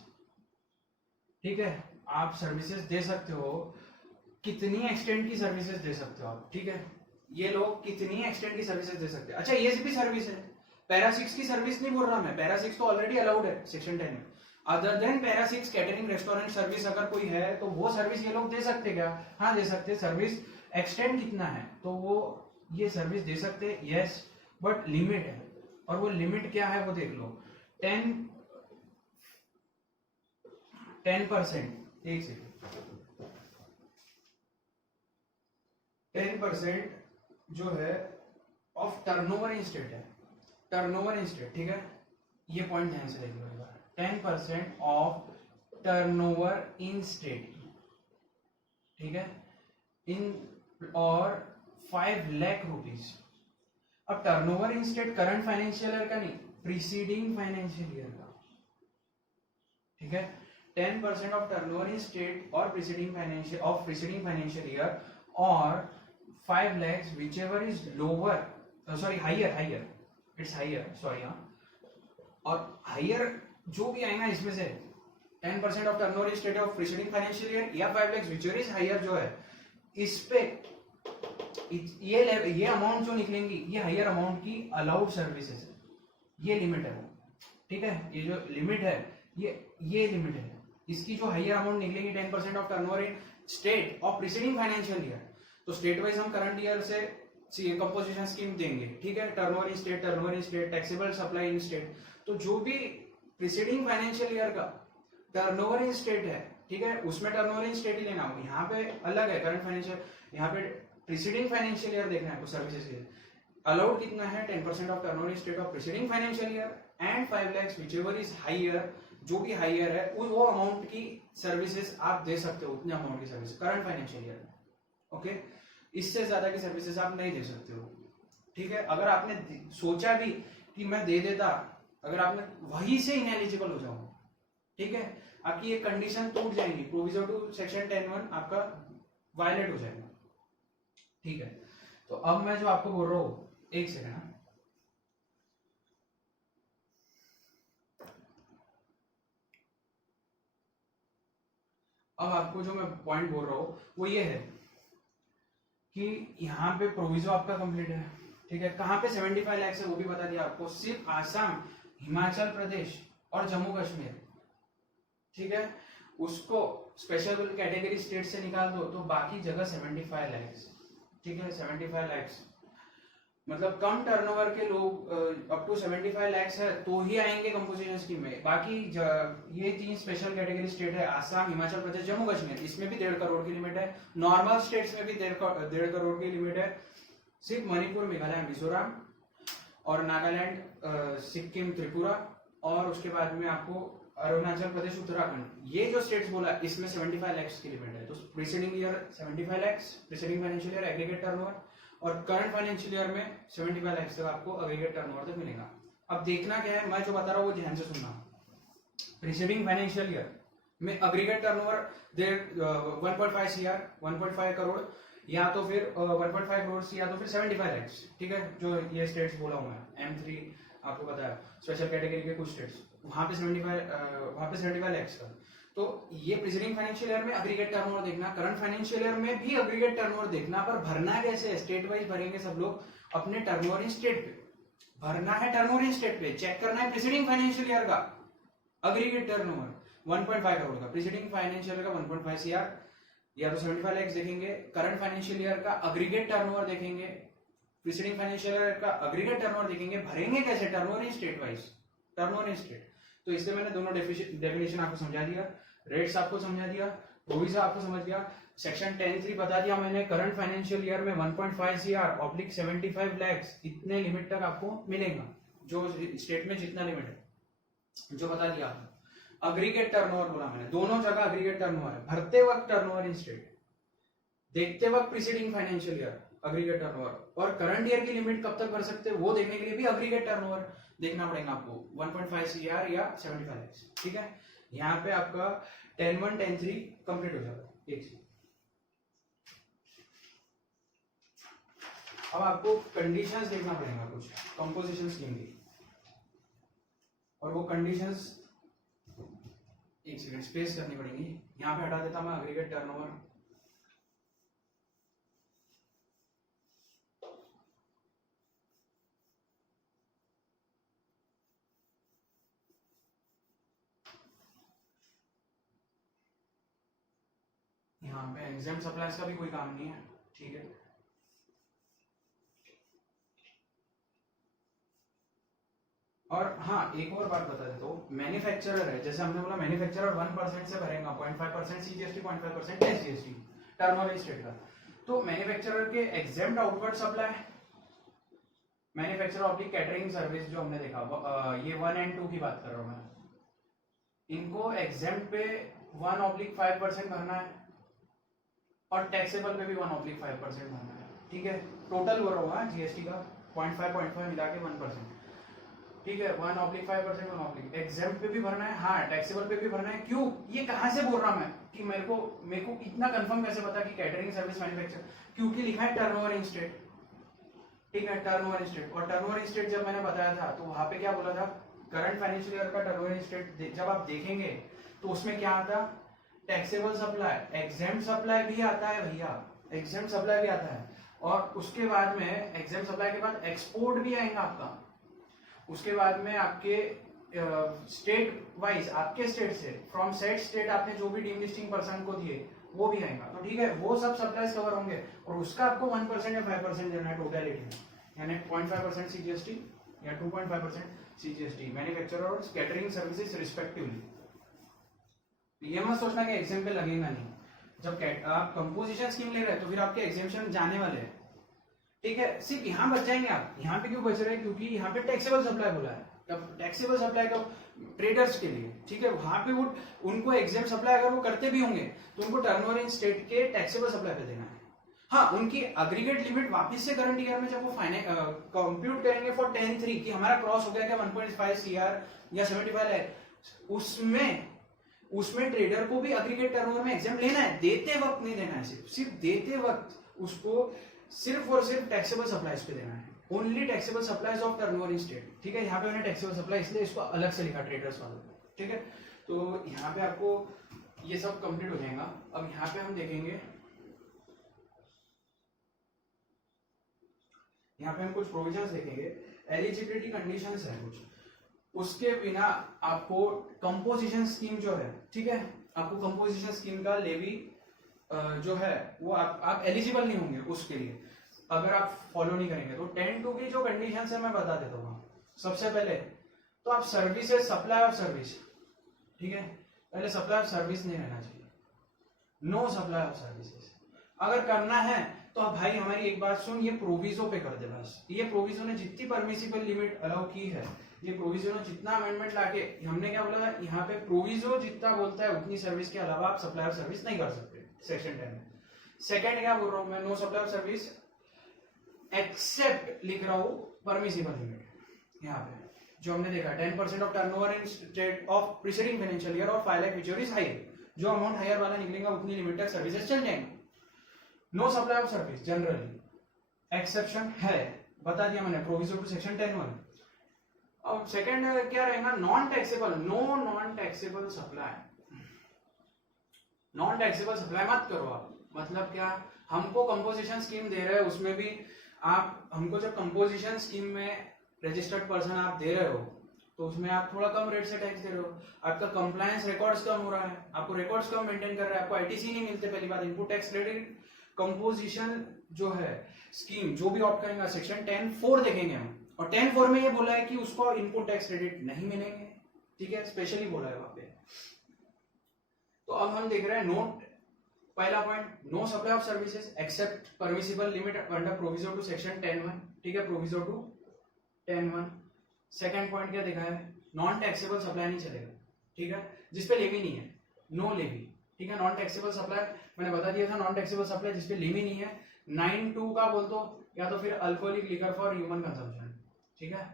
ठीक है, आप सर्विसेज दे सकते हो, कितनी एक्सटेंड की सर्विसेज दे सकते हो आप, ठीक है, ये लोग कितनी एक्सटेंड की सर्विसेज दे सकते हैं। अच्छा ये भी सर्विस है, पैरा 6 की सर्विस नहीं बोल रहा मैं, पैरा 6 तो ऑलरेडी अलाउड है सेक्शन 10 में। Other than para 6 catering restaurant service अगर कोई है तो वो सर्विस ये लोग दे सकते क्या? हाँ दे सकते। सर्विस एक्सटेंड कितना है तो वो ये सर्विस दे सकते, यस, बट लिमिट है, और वो लिमिट क्या है वो देख लो, 10%, एक सेकेंड, 10% जो है ऑफ टर्नओवर इन स्टेट है, टर्नओवर इन स्टेट, ठीक है, ये पॉइंट ध्यान से देख लो एक बार, 10% ऑफ टर्नओवर इन स्टेट, ठीक है, इन और 5 लाख रुपीज। अब turnover in state current financial year का नहीं, प्रीसीडिंग फाइनेंशियल ईयर का, ठीक है, 10% ऑफ टर्नओवर इन स्टेट और प्रीसीडिंग फाइनेंशियल ईयर और 5 lakhs whichever is lower, higher, it's higher, sorry, और higher जो भी आएगा इसमें से 10% of turnover in state of preceding financial year या 5 lakhs whichever is higher जो है, इस पे ये अमाउंट जो निकलेंगी ये हायर अमाउंट की अलाउड सर्विसेज है, ये लिमिट है वो, ठीक है, ये जो लिमिट है ये लिमिट है, इसकी जो हायर अमाउंट निकलेंगी 10% of turnover in state of preceding financial year. तो स्टेट वाइज हम करंट ईयर से कंपोजिशन स्कीम देंगे, ठीक है, turnover in state, taxable supply in state, तो जो भी प्रीसीडिंग फाइनेंशियल ईयर का टर्नओवर इन स्टेट है, ठीक है, उसमें टर्नओवर इन स्टेट ही लेना होगा, यहाँ पे अलग है करंट फाइनेंशियल, यहाँ पे प्रीसीडिंग फाइनेंशियल ईयर देखना है आपको सर्विसेज के लिए, अलाउड कितना है 10% of turnover in state of preceding financial year and 5 lakhs whichever is higher, जो भी हायर है वो अमाउंट की सर्विसेज आप दे सकते हो, उतने अमाउंट की सर्विस करंट फाइनेंशियल ईयर में, ओके, इससे ज्यादा की सर्विसेज आप नहीं दे सकते हो, ठीक है। अगर आपने सोचा भी कि मैं दे देता, अगर आपने वहीं से इनएलिजिबल हो जाओ, ठीक है, आपकी ये कंडीशन टूट जाएंगी, प्रोविजन टू सेक्शन 10(1) आपका वायलेट हो जाएगा, ठीक है। तो अब मैं जो आपको बोल रहा हूं, एक सेकेंड, अब आपको जो मैं पॉइंट बोल रहा हूं वो ये है कि यहाँ पे प्रोविजो आपका कंप्लीट है, ठीक है, कहाँ पे 75 लाख है वो भी बता दिया आपको, सिर्फ आसाम, हिमाचल प्रदेश और जम्मू कश्मीर, ठीक है, उसको स्पेशल कैटेगरी स्टेट से निकाल दो तो बाकी जगह 75 लाख, ठीक है, 75 लाख मतलब कम टर्नओवर के लोग अप टू 75 लाख है तो ही आएंगे कंपोजिशन स्कीम में, बाकी ये 3 स्पेशल कैटेगरी स्टेट है, आसाम, हिमाचल प्रदेश, जम्मू कश्मीर, इसमें भी 1.5 करोड़ की लिमिट है, नॉर्मल स्टेट्स में भी 1.5 करोड़ की लिमिट है, सिर्फ मणिपुर, मेघालय, मिजोरम और नागालैंड, सिक्किम, त्रिपुरा और उसके बाद में आपको अरुणाचल प्रदेश, उत्तराखंड, ये जो स्टेट्स बोला इसमें 75 लाख की लिमिट है। तो preceding year 75 lakh, preceding financial year aggregate turnover, और करंट फाइनेंशियल ईयर में 75 लाख तक आपको एग्रीगेट टर्नओवर तक मिलेगा। अब देखना क्या है, मैं जो बता रहा हूँ वो ध्यान से सुनना। प्रीसीडिंग फाइनेंशियल ईयर में एग्रीगेट टर्नओवर 1.5 CR, 1.5 करोड़ या तो फिर 1.5 करोड़ या तो फिर 75 लाख, ठीक है, जो ये स्टेट्स बोला हूँ मैं, M3 आपको पता है, स्पेशल कैटेगरी के कुछ स्टेट्स, वहां पे 75 लाख का। तो ये प्रीसीडिंग फाइनेंशियल ईयर में एग्रीगेट टर्नओवर देखना, करंट फाइनेंशियल ईयर में भी एग्रीगेट टर्नओवर देखना, पर भरना कैसे है, स्टेट वाइज भरेंगे सब लोग अपने टर्नओवर इन स्टेट पे, भरना है टर्नओवर इन स्टेट पे, चेक करना है प्रीसीडिंग फाइनेंशियल ईयर का एग्रीगेट टर्नओवर 1.5 करोड़ का, प्रीसीडिंग फाइनेंशियल ईयर का 1.5 CR या तो 75 लाख देखेंगे, करंट फाइनेंशियल ईयर का एग्रीगेट टर्नओवर देखेंगे, प्रीसीडिंग फाइनेंशियल ईयर का एग्रीगेट टर्नओवर देखेंगे, भरेंगे कैसे turnover in state wise, turnover in state. तो इससे मैंने दोनों डेफिनेशन आपको समझा दिया, रेट्स आपको समझा दिया, प्रोविजन आपको समझ गया, सेक्शन 10(3) बता दिया मैंने, करंट फाइनेंशियल ईयर में 1.5 CR ऑब्लिक 75 लाख इतने लिमिट तक आपको मिलेगा, जो स्टेट में जितना लिमिट है जो बता दिया आपको। एग्रीगेट टर्नओवर बोला मैंने, दोनों जगह एग्रीगेट टर्नओवर है, भरते वक्त टर्नओवर इन स्टेट, देखते वक्त preceding financial year aggregate turnover, और करंट ईयर की लिमिट कब तक भर सकते हैं वो देखने के लिए भी एग्रीगेट टर्नओवर देखना पड़ेगा आपको, 1.5 CR या 75 लाख, ठीक है। यहाँ पे आपका 10(1), 10(3) कंप्लीट हो जाता है। एक अब आपको कंडीशंस देखना पड़ेगा कुछ कंपोजिशन स्कीम की, और वो कंडीशंस एक सेकंड स्पेस करनी पड़ेगी, यहाँ पे हटा देता मैं एग्रीगेट टर्नओवर। यहाँ पे एग्जाम सप्लाईज का भी कोई काम नहीं है, ठीक है। और हाँ, एक और बात बता देता हूँ, मैन्युफैक्चरर है, जैसे हमने बोला मैन्युफैक्चरर 1% से भरेगा, 0.5% सीजीएसटी, 0.5% एसजीएसटी टर्नओवर स्टेट का। तो मैन्युफैक्चरर के exempt outward supply, manufacturer oblique catering service जो हमने देखा, ये 1 और 2 की बात कर रहा हूँ मैं, इनको एग्जेम्प्ट पे 1/5% भरना है और टैक्सेबल पे भी 1/5% भरना है, ठीक है। टोटल बोल रहा हूँ जीएसटी का 0.5 मिला के 1%, ठीक है। 1/5% 1 एग्जाम पे भी भरना है, हाँ टैक्सेबल पे भी भरना है। क्यों, ये कहाँ से बोल रहा मैं कि मेरे को इतना कंफर्म कैसे पता कि कैटरिंग सर्विस मैन्युफैक्चर, क्योंकि लिखा है टर्नओवर इन स्टेट, ठीक है, टर्नओवर इन स्टेट। और टर्नओवर इन स्टेट जब मैंने बताया था तो वहां पे क्या बोला था, करंट फाइनेंशियल ईयर का टर्नओवर इन स्टेट जब आप देखेंगे तो उसमें क्या आता, टैक्सेबल सप्लाई, एग्जाम सप्लाई भी आता है भैया, एग्जाम सप्लाई भी आता है। और उसके बाद में एग्जाम सप्लाई के बाद एक्सपोर्ट भी आएगा आपका, उसके बाद में आपके स्टेट वाइज, आपके स्टेट से फ्रॉम सेट स्टेट आपने जो भी डीम लिस्टिंग पर्सन को दिए वो भी आएगा, तो ठीक है, वो सब सप्लाईज कवर होंगे और उसका आपको 1% या 5% देना है टोटलिटी में, यानी 0.5% सीजीएसटी या 2.5% सीजीएसटी मैन्युफैक्चरर और कैटरिंग सर्विसेज रिस्पेक्टिवली। ये मत सोचना कि एग्जाम पे लगेगा नहीं, जब आप कंपोजिशन स्कीम ले रहे हैं तो फिर आपके एग्जामिशन जाने वाले हैं, ठीक है। सिर्फ यहाँ बच जाएंगे आप, यहाँ पे क्यों बच रहे हैं, क्योंकि यहाँ पे टैक्सेबल सप्लाई बोला है, तब टैक्सेबल सप्लाई का ट्रेडर्स के लिए, ठीक है, वहां पे वो उनको एग्जाम सप्लाई अगर वो करते भी होंगे तो उनको टर्नओवर इन स्टेट के टैक्सेबल सप्लाई पे देना है। हाँ, उनकी एग्रीगेट लिमिट वापस से करंट ईयर में जब वो कंप्यूट करेंगे फॉर 10/3 कि हमारा क्रॉस हो गया क्या 1.5 सीआर या 75 है, उसमें ट्रेडर को भी एग्रीगेट टर्नओवर में एग्जाम लेना है, देते वक्त नहीं देना है, सिर्फ देते वक्त उसको सिर्फ और सिर्फ टैक्सेबल सप्लाईज पे देना है, only taxable supplies of turnover in state, ठीक है। यहाँ पे मैंने टैक्सेबल सप्लाई इसलिए इसको अलग से लिखा ट्रेडर्स वालों, ठीक है। तो यहाँ पे आपको ये सब कंप्लीट हो जाएगा। अब यहाँ पे हम देखेंगे, यहाँ पे हम कुछ प्रोविजंस देखेंगे, एलिजिबिलिटी कंडीशंस है कुछ, उसके बिना आपको कंपोजिशन स्कीम जो है, ठीक है, आपको कंपोजिशन स्कीम का लेवी जो है वो आप एलिजिबल नहीं होंगे उसके लिए अगर आप फॉलो नहीं करेंगे। तो 10(2) की जो कंडीशंस है मैं बता देता हूँ। सबसे पहले तो आप सर्विसेज, सप्लाई ऑफ सर्विस, ठीक है, पहले सप्लाई ऑफ सर्विस नहीं रहना चाहिए, नो सप्लाई ऑफ सर्विसेज। अगर करना है तो आप भाई हमारी एक बात सुन, ये प्रोविजो पे कर दे बस, ये प्रोविजो ने जितनी परमिसिबल लिमिट अलाउ की है, ये प्रोविजो ने जितना अमेंडमेंट लाके, हमने क्या बोला था, यहाँ पे प्रोविजो जितना बोलता है उतनी सर्विस के अलावा आप सप्लाई ऑफ सर्विस नहीं कर सकते सेक्शन 10 में। सेकंड क्या बोल रहा हूं मैं, no supply of service except लिख रहा हूं परमिसिबल लिमिट, यहाँ पे जो हमने देखा 10% of turnover in state of preceding financial year और 5 लाख व्हिच इज हायर, जो अमाउंट हायर वाला निकलेगा उतनी लिमिट तक सर्विसेज चल जाएंगे। No supply of service generally, exception है बता दिया मैंने, प्रोविजो टू सेक्शन 10(1). अब सेकंड क्या रहेगा, non taxable, no non taxable supply, non taxable supply मत करो आप। मतलब क्या, हमको कंपोजिशन स्कीम दे रहे हैं, उसमें भी आप हमको जब कंपोजिशन स्कीम में रजिस्टर्ड पर्सन आप दे रहे हो तो उसमें आप थोड़ा कम रेट से टैक्स दे रहे हो, आपका कंप्लायंस रिकॉर्ड्स कम हो रहा है, आपको रिकॉर्ड्स कम मेंटेन कर रहा है, आपको आईटीसी नहीं मिलते, पहली बात इनपुट टैक्स क्रेडिट। कंपोजिशन जो है स्कीम जो भी ऑप्ट करेंगे सेक्शन 10(4) देखेंगे हम, और 10(4) में ये बोला है कि उसको इनपुट टैक्स क्रेडिट नहीं मिलेंगे, ठीक है, स्पेशली बोला है वहां पे। तो अब हम देख रहे हैं नोट, पहला point, no supply of services except permissible limit under proviso to section 10(1), ठीक है, प्रोविजो टू 10(1). सेकंड पॉइंट क्या देखा है, नॉन टैक्सेबल सप्लाई नहीं चलेगा, ठीक है, जिसपे लेवी नहीं है, नो लेवी, ठीक है। नॉन टैक्सेबल सप्लाई मैंने बता दिया था, नॉन टैक्सेबल सप्लाई जिसपे लेवी नहीं है, 9(2) का बोल दो, या तो फिर alcoholic liquor for human consumption, ठीक है,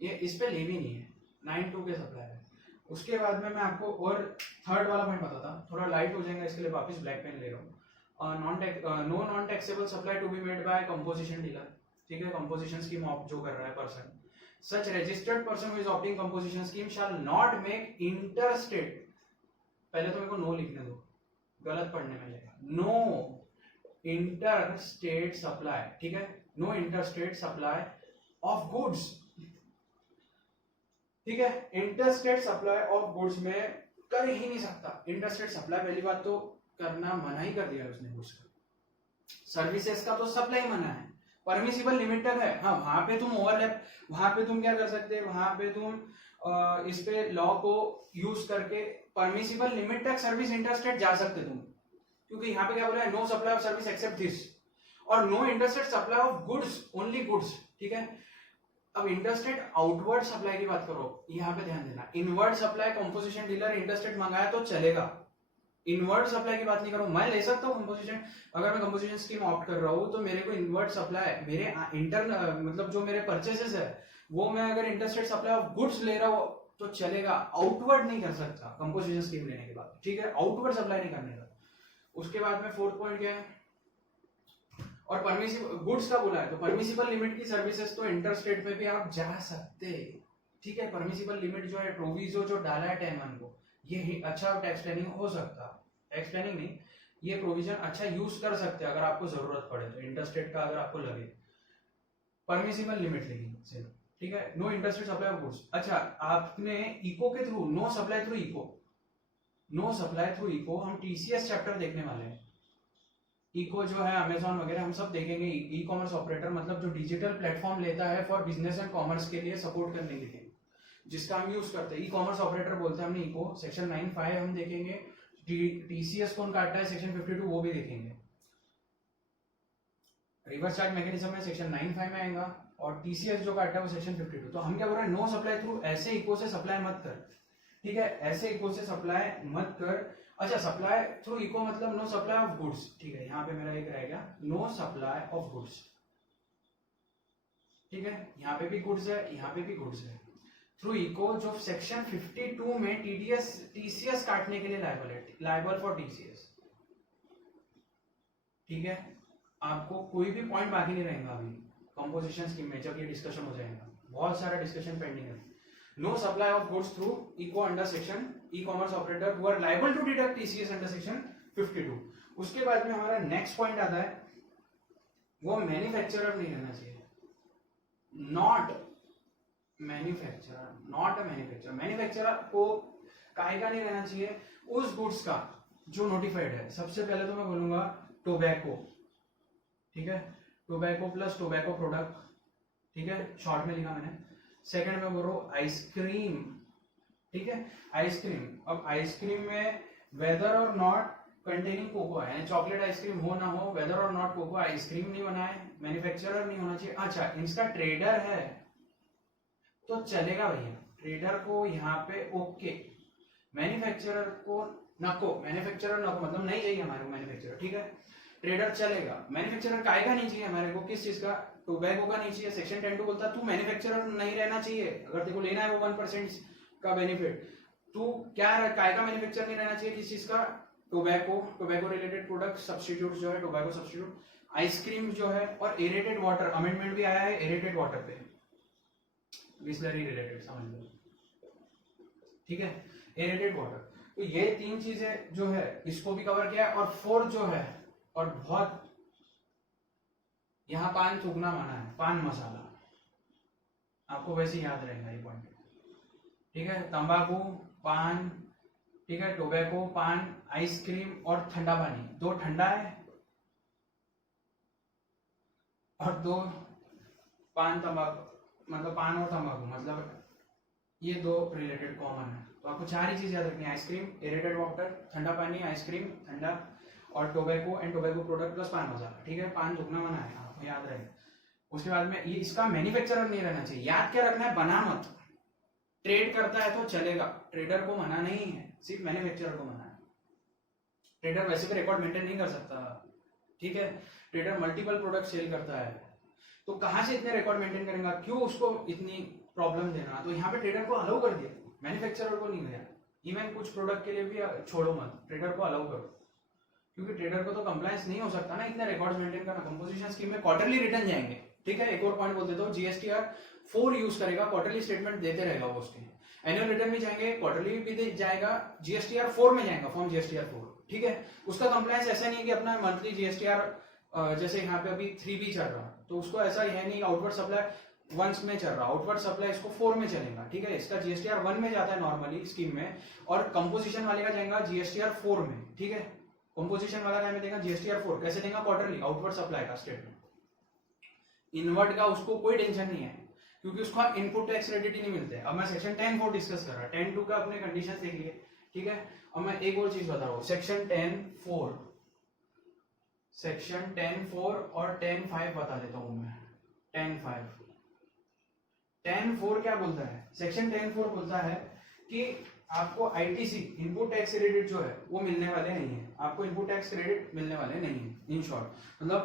ये इस पे लेवी नहीं है, 9(2) के सप्लाई है। उसके बाद में मैं आपको और थर्ड वाला पॉइंट बताता, थोड़ा लाइट हो जाएगा इसके लिए वापस ब्लैक पेन ले रहा हूँ। No non taxable supply to be made by composition dealer, ठीक है, कंपोजिशन स्कीम ऑप्ट जो कर रहा है person, such registered person who is opting composition scheme shall not make interstate पहले तो मेरे को नो लिखने दो, गलत पढ़ने में जाएगा। नो इंटर स्टेट सप्लाई, ठीक है, no inter state supply of goods, ठीक है, inter state supply of goods में कर ही नहीं सकता। इंटर स्टेट सप्लाई पहली बात तो करना मना ही कर दिया उसने गुड्स का। सर्विसेज का तो सप्लाई मना है, परमिसिबल लिमिट तक है। हाँ, वहां पे तुम ओवरलैप, वहां पे तुम क्या कर सकते हैं, वहां पे तुम इस पे लॉ को यूज करके परमिसिबल लिमिट तक सर्विस इंटरस्टेट जा सकते तुम, क्योंकि यहाँ पे क्या बोला है, no supply of service except this, और no interstate supply of goods, only goods, ठीक है। अब इंटरस्टेट आउटवर्ड सप्लाई की बात करो, यहाँ पे ध्यान देना, inward supply composition dealer interstate मंगाया तो चलेगा, इनवर्ड सप्लाई की बात नहीं करो। मैं ले सकता हूँ कंपोजिशन, अगर मैं कंपोजिशन स्कीम ऑप्ट कर रहा हूँ तो मेरे को इनवर्ड सप्लाई, मेरे इंटरनल मतलब जो मेरे परचेसेस है वो मैं अगर इंटरस्टेट सप्लाई ऑफ गुड्स ले रहा हूँ तो चलेगा, आउटवर्ड नहीं कर सकता कंपोजिशन स्कीम लेने के बाद, ठीक है, आउटवर्ड सप्लाई नहीं करने का। उसके बाद में फोर्थ पॉइंट क्या है, और परमिसिबल गुड्स का बोला है तो परमिसिबल लिमिट की सर्विसेज तो इंटरस्टेट में भी आप जा सकते, ठीक है। परमिसिबल लिमिट जो है प्रोविजो जो डाला है टेमन को, ये अच्छा टैक्स प्लानिंग हो सकता, टैक्स प्लानिंग नहीं, ये प्रोविजन अच्छा यूज कर सकते हैं अगर आपको जरूरत पड़े तो, इंटरस्टेट का अगर आपको लगे। परमिसिबल लिमिट लेकिन सिर्फ, ठीक है, no interstate supply of goods. अच्छा, आपने इको के थ्रू, no supply through ECO, no supply through ECO, हम टीसीएस चैप्टर देखने वाले हैं। इको जो है अमेजॉन वगैरह हम सब देखेंगे। ई कॉमर्स ऑपरेटर मतलब जो डिजिटल प्लेटफॉर्म लेता है फॉर बिजनेस एंड कॉमर्स के लिए सपोर्ट करने के लिए, जिसका हम यूज करते हैं, ई कॉमर्स ऑपरेटर बोलते हैं हमने इको। सेक्शन 9(5) हम देखेंगे, टीसीएस कौन काटता है सेक्शन 52 वो भी देखेंगे। रिवर्स चार्ज मैकेनिज्म में सेक्शन 9(5) में आएगा, और टीसीएस जो काटता है वो सेक्शन 52। तो हम क्या बोल रहे हैं, नो सप्लाई थ्रू, ऐसे इको से सप्लाई मत कर, ठीक है, ऐसे इको से सप्लाई मत कर। अच्छा, सप्लाई थ्रू इको मतलब नो सप्लाई ऑफ गुड्स, ठीक है, यहाँ पे मेरा एक रहेगा नो सप्लाई ऑफ गुड्स, ठीक है, यहाँ पे भी गुड्स है, यहाँ पे भी गुड्स है। थ्रू इको जो सेक्शन 52 में टीसीएस काटने के लिए लायबल है, लायबल फॉर टीसीएस, ठीक है। आपको कोई भी पॉइंट बाकी नहीं रहेगा अभी कंपोजिशन स्कीम में, जब ये डिस्कशन हो जाएगा, बहुत सारा डिस्कशन पेंडिंग है। No supply of goods through ECO under section e-commerce operator who are liable to deduct TCS under section 52। उसके बाद में हमारा नेक्स्ट पॉइंट आता है, वो मैन्युफैक्चरर नहीं रहना चाहिए, not manufacturer, not a manufacturer. Manufacturer को काहे का नहीं रहना चाहिए, उस गुड्स का जो नोटिफाइड है। सबसे पहले तो मैं बोलूंगा टोबैको, ठीक है, टोबैको प्लस टोबैको प्रोडक्ट, ठीक है, शॉर्ट में लिखा मैंने। सेकंड में बोलो आइसक्रीम, ठीक है, आइसक्रीम। अब आइसक्रीम में वेदर और नॉट कंटेनिंग कोको है, यानी चॉकलेट आइसक्रीम हो ना हो, वेदर और नॉट कोको आइसक्रीम नहीं बनाए, मैन्युफैक्चरर नहीं होना चाहिए। अच्छा, इसका ट्रेडर है तो चलेगा भैया, ट्रेडर को यहाँ पे ओके, मैन्युफैक्चरर को नको, मैन्युफैक्चरर नको मतलब नहीं चाहिए हमारे को मैन्युफैक्चरर, ठीक है। ट्रेडर चलेगा, मैन्युफैक्चरर काय का नहीं चाहिए हमारे को, किस चीज का, टोबैको का नहीं चाहिए। सेक्शन 10(2) बोलता है तू मैन्युफैक्चरर नहीं रहना चाहिए, अगर तेरे को लेना है वो 1% का बेनिफिट, तू क्या काय का मैन्युफैक्चर नहीं रहना चाहिए, किस चीज का, tobacco, tobacco related product, substitute जो है टोबैको सब्स्टिट्यूट, आइसक्रीम जो है, और एरेटेड वाटर, अमेंडमेंट भी आया है एरेटेड वाटर पे, बिस्लरी रिलेटेड समझ लो, ठीक है, एरेटेड वाटर। तो ये तीन चीजें जो है इसको भी कवर किया है। और फोर्थ जो है, और बहुत यहां पान थूकना मना है, पान मसाला, आपको वैसे याद रहेगा ये पॉइंट, ठीक है। तंबाकू, पान, ठीक है, टोबैको, पान, आइसक्रीम और ठंडा पानी, दो ठंडा है और दो पान तंबाकू, मतलब पान और तंबाकू, मतलब ये दो रिलेटेड कॉमन है। तो आपको चार ही चीज याद रखनी है, आइसक्रीम, एरेटेड वाटर, ठंडा पानी, आइसक्रीम ठंडा, और tobacco and tobacco product plus पान मसाला, ठीक है। पान थूकना मना है, आपको याद रहे। उसके बाद में ये इसका मैन्युफैक्चरर नहीं रहना चाहिए, याद क्या रखना है, बना मत। ट्रेड करता है तो चलेगा, ट्रेडर को मना नहीं है, सिर्फ मैन्युफैक्चरर को मना है। ट्रेडर वैसे भी रिकॉर्ड मेंटेन नहीं कर सकता, ठीक है, ट्रेडर मल्टीपल प्रोडक्ट सेल करता है, तो कहां से इतने रिकॉर्ड मेंटेन करेगा, क्यों उसको इतनी प्रॉब्लम देना। तो यहाँ पे ट्रेडर को अलाउ कर दिया, मैन्युफैक्चरर को नहीं दिया। इवन कुछ प्रोडक्ट के लिए भी छोड़ो मत, ट्रेडर को अलाउ करो, क्योंकि ट्रेडर को तो कंप्लायंस नहीं हो सकता ना इतने रिकॉर्ड्स मेंटेन करना। कंपोजिशन स्कीम में क्वार्टरली रिटर्न जाएंगे, ठीक है। एक और पॉइंट बोल देता हूँ, जीएसटीआर 4 यूज करेगा, क्वार्टरली स्टेटमेंट देते रहेगा वो उसके, एनुअल रिटर्न भी जाएंगे, क्वार्टरली भी जाएगा, जीएसटीआर 4 में जाएगा, फॉर्म जीएसटीआर 4, ठीक है। उसका कंप्लायंस ऐसा नहीं है कि अपना मंथली जीएसटीआर जैसे यहाँ पे अभी 3B चल रहा, तो उसको ऐसा है नहीं आउटवर्ड सप्लाई 1 में चल रहा, आउटवर्ड सप्लाई इसको 4 में चलेगा, ठीक है। इसका जीएसटीआर 1 में जाता है नॉर्मली स्कीम में, और कंपोजिशन वाले का जाएगा जीएसटीआर 4 में, ठीक है। कंपोजिशन वाला क्या में देगा जीएसटीआर 4, कैसे देगा, क्वार्टरली, आउटवर्ड सप्लाई का स्टेटमेंट। इनवर्ट का उसको कोई टेंशन नहीं है, क्योंकि उसको इनपुट टैक्स क्रेडिट ही नहीं मिलते। अब मैं सेक्शन 10(4) डिस्कस कर रहा हूँ, 10(2) का अपने कंडीशन देख लिए, ठीक है। अब मैं एक और चीज बता रहा हूँ, सेक्शन 10(4) और 10(5) बता देता हूँ मैं। 10(4) क्या बोलता है, सेक्शन 10(4) बोलता है कि आपको आईटीसी इनपुट टैक्स क्रेडिट जो है वो मिलने वाले नहीं है, आपको इनपुट टैक्स क्रेडिट मिलने वाले नहीं है। इन शॉर्ट मतलब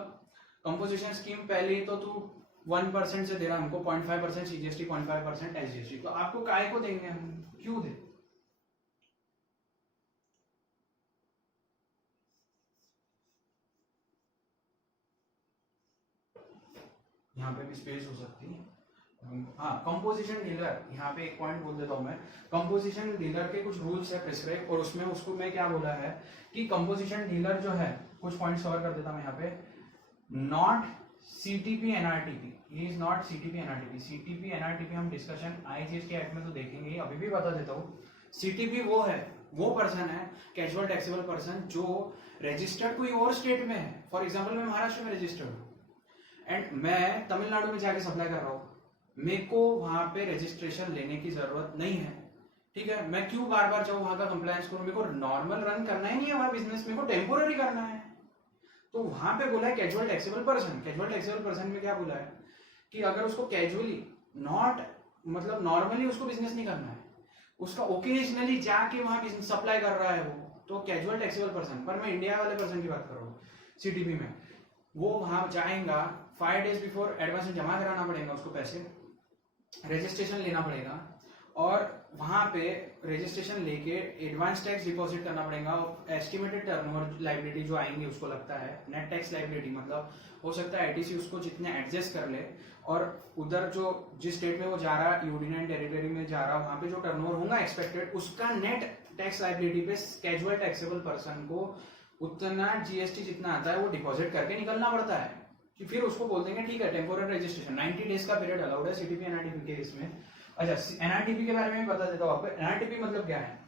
कंपोजिशन स्कीम पहले ही तो तू 1% से दे रहा हमको, 0.5% सीजीएसटी, 0.5% एसजीएसटी, तो आपको काय को देंगे हम, क्यों दे। यहाँ पे भी स्पेस हो सकती है। हाँ, कंपोजिशन डीलर, यहाँ पे एक पॉइंट बोल देता हूँ मैं, कंपोजिशन डीलर के कुछ रूल्स है प्रिस्क्राइब, और उसमें उसको मैं क्या बोला है कि कंपोजिशन डीलर जो है, कुछ पॉइंट्स कवर कर देता हूँ यहाँ पे, not CTP NRTP, he is not CTP NRTP. CTP NRTP हम डिस्कशन आईजीएसटी एक्ट में तो देखेंगे, अभी भी बता देता हूँ। सीटीपी वो है, वो पर्सन है, कैजुअल टैक्सेबल पर्सन, जो रजिस्टर्ड कोई और स्टेट में है। फॉर एग्जाम्पल मैं महाराष्ट्र में रजिस्टर्ड हूँ एंड मैं तमिलनाडु में जाके सप्लाई कर रहा हूँ, मेरे को वहां पे रजिस्ट्रेशन लेने की जरूरत नहीं है, ठीक है। मैं क्यों बार बार जाऊँ वहां का कंप्लायंस करूँ, मेरे को नॉर्मल रन करना ही नहीं है वहां बिजनेस, मेरे को टेम्पोररी करना है। तो वहां पे बोला है casual taxable person. Casual taxable person में क्या बोला है कि अगर उसको कैजुअली नॉट मतलब नॉर्मली उसको बिजनेस नहीं करना है, उसका ओकेजनली जाके वहां सप्लाई कर रहा है वो, तो कैजुअल टैक्सेबल पर्सन। पर मैं इंडिया वाले पर्सन की बात कर रहा हूँ, सीटीपी में, वो वहां जाएगा 5 days बिफोर एडवांस में जमा कराना पड़ेगा उसको पैसे, रजिस्ट्रेशन लेना पड़ेगा, और वहां पे रजिस्ट्रेशन लेके एडवांस टैक्स डिपॉजिट करना पड़ेगा, एस्टिमेटेड टर्नओवर लायबिलिटी जो आएंगे उसको लगता है नेट टैक्स लायबिलिटी, मतलब हो सकता है आईटीसी उसको जितने एडजस्ट कर ले, और उधर जो जिस स्टेट में वो जा रहा है, यूनियन टेरिटरी में जा रहा है, वहां पे जो टर्नओवर होगा एक्सपेक्टेड, उसका नेट टैक्स लायबिलिटी पे कैजुअल टैक्सेबल पर्सन को उतना जीएसटी जितना आता है वो डिपॉजिट करके निकलना पड़ता है, कि फिर उसको बोल देंगे ठीक है टेम्पोररी रजिस्ट्रेशन 90 डेज का पीरियड अलाउड है सीटीपी एनआरटीपी के इसमें। अच्छा, एनआरटीपी के बारे में बता देता हूँ आपको। एनआरटीपी मतलब क्या है,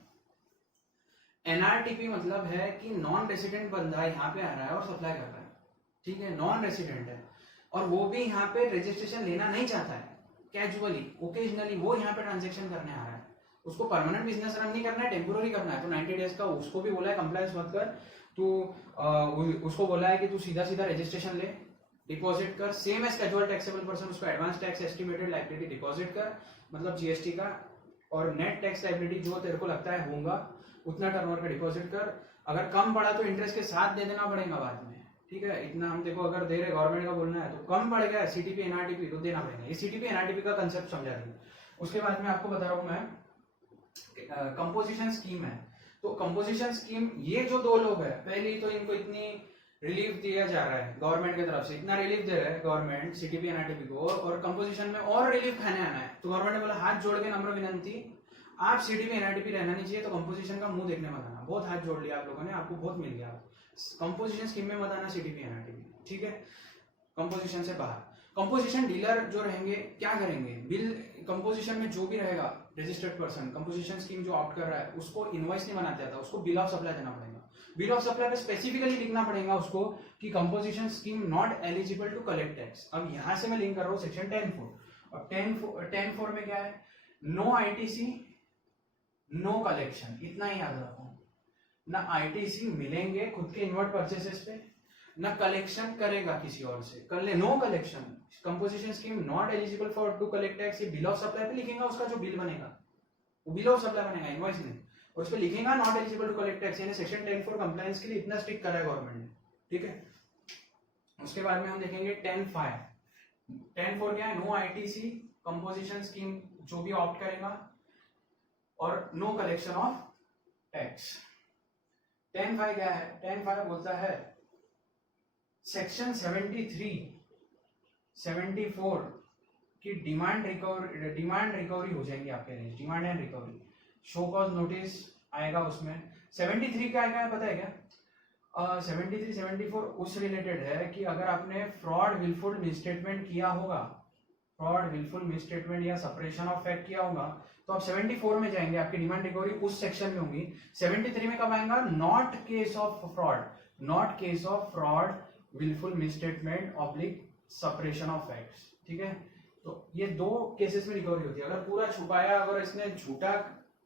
एनआरटीपी मतलब है कि नॉन रेसिडेंट बंदा यहाँ पे आ रहा है और सप्लाई कर रहा है, ठीक है, नॉन रेसिडेंट है, और वो भी यहाँ पे रजिस्ट्रेशन लेना नहीं चाहता है, कैजुअली ओकेजनली वो यहाँ पे ट्रांजेक्शन करने आ रहा है, उसको परमानेंट बिजनेस रन नहीं करना है, टेम्पोररी करना है, तो 90 डेज का उसको भी बोला है कंप्लायंस मत कर, तू उसको बोला है कि तू सीधा सीधा रजिस्ट्रेशन ले, डिपॉजिट कर, same as casual taxable person, उसको advance tax estimated liability deposit कर, मतलब जीएसटी का, और नेट टैक्स लायबिलिटी जो तेरे को लगता है होगा उतना टर्नओवर का डिपॉजिट कर, अगर कम पड़ा तो इंटरेस्ट के साथ दे देना पड़ेगा बाद में, ठीक है। इतना हम देखो अगर दे रहे गवर्नमेंट का बोलना है, तो कम पड़ गया सीटीपी एनआरटीपी तो देना पड़ेगा। ये सीटीपी एनआरटीपी का कंसेप्ट समझा देंगे। उसके बाद में आपको बता रहा हूँ मैं, कंपोजिशन स्कीम है, तो कंपोजिशन स्कीम ये जो दो लोग है, पहले तो इनको इतनी रिलीफ दिया जा रहा है गवर्नमेंट की तरफ से, इतना रिलीफ दे रहा है गवर्नमेंट सीटीपी एनआरटीपी को, और कंपोजिशन में और रिलीफ खाने आना है, तो गवर्नमेंट ने बोला हाथ जोड़ के नम्र विनंती, आप सीटीपी एनआरटीपी रहना नहीं चाहिए, तो कंपोजिशन का मुंह देखने मत आना। बहुत हाथ जोड़ लिया आप लोगों ने, आपको बहुत मिल गया, कंपोजिशन स्कीम में मत आना सीटीपी एनआरटीपी, ठीक है, कंपोजिशन से बाहर। कंपोजिशन डीलर जो रहेंगे क्या करेंगे, बिल कंपोजिशन में जो भी रहेगा रजिस्टर्ड पर्सन, कंपोजिशन स्कीम जो ऑप्ट कर रहा है उसको इनवॉइस नहीं बनाते आता, उसको बिल ऑफ सप्लाई देना पड़ेगा। बिल ऑफ सप्लाई पे स्पेसिफिकली लिखना पड़ेगा उसको कि composition scheme not eligible to collect tax. अब यहां से मैं लिंक कर रहा हूँ सेक्शन 10(4), और 10(4) में क्या है, नो आईटीसी नो कलेक्शन, इतना ही याद रखो, ना आईटीसी मिलेंगे खुद के इनवर्ट परचेसेस पे, ना कलेक्शन करेगा किसी और से, कर ले no collection, composition scheme not eligible for to collect tax. ये बिल ऑफ सप्लाई पे लिखेगा, उसका जो बिल बनेगा वो बिल ऑफ सप्लाई बनेगा, इनवॉइस नहीं, और उस पे लिखेगा not eligible to collect tax, यानी सेक्शन 10(4) कंप्लायंस के लिए इतना स्ट्रिक्ट करा है गवर्नमेंट ने, ठीक है। उसके बाद में हम देखेंगे 10(5). 10(4) क्या है, नो आईटीसी कंपोजिशन स्कीम जो भी ऑप्ट करेगा, और नो कलेक्शन ऑफ टैक्स। 10(5) क्या है, 10(5) बोलता है सेक्शन 73, 74 कि डिमांड रिकवरी हो जाएगी आपके range, demand and recovery, show cause notice आएगा उसमें। 73 क्या आएगा पता है क्या? 73 74 उस रिलेटेड है कि अगर आपने फ्रॉड विलफुल मिसस्टेटमेंट किया होगा, फ्रॉड विलफुल मिसस्टेटमेंट या सपरेशन ऑफ फैक्ट किया होगा, तो आप 74 में जाएंगे, आपकी डिमांड रिकवरी उस सेक्शन में होगी। 73 में कब आएगा? Not case of fraud, not case of fraud wilful misstatement oblique suppression of facts, ठीक है। तो ये दो केसेस में रिकवरी होती है। अगर पूरा छुपाया, अगर इसने झूठा,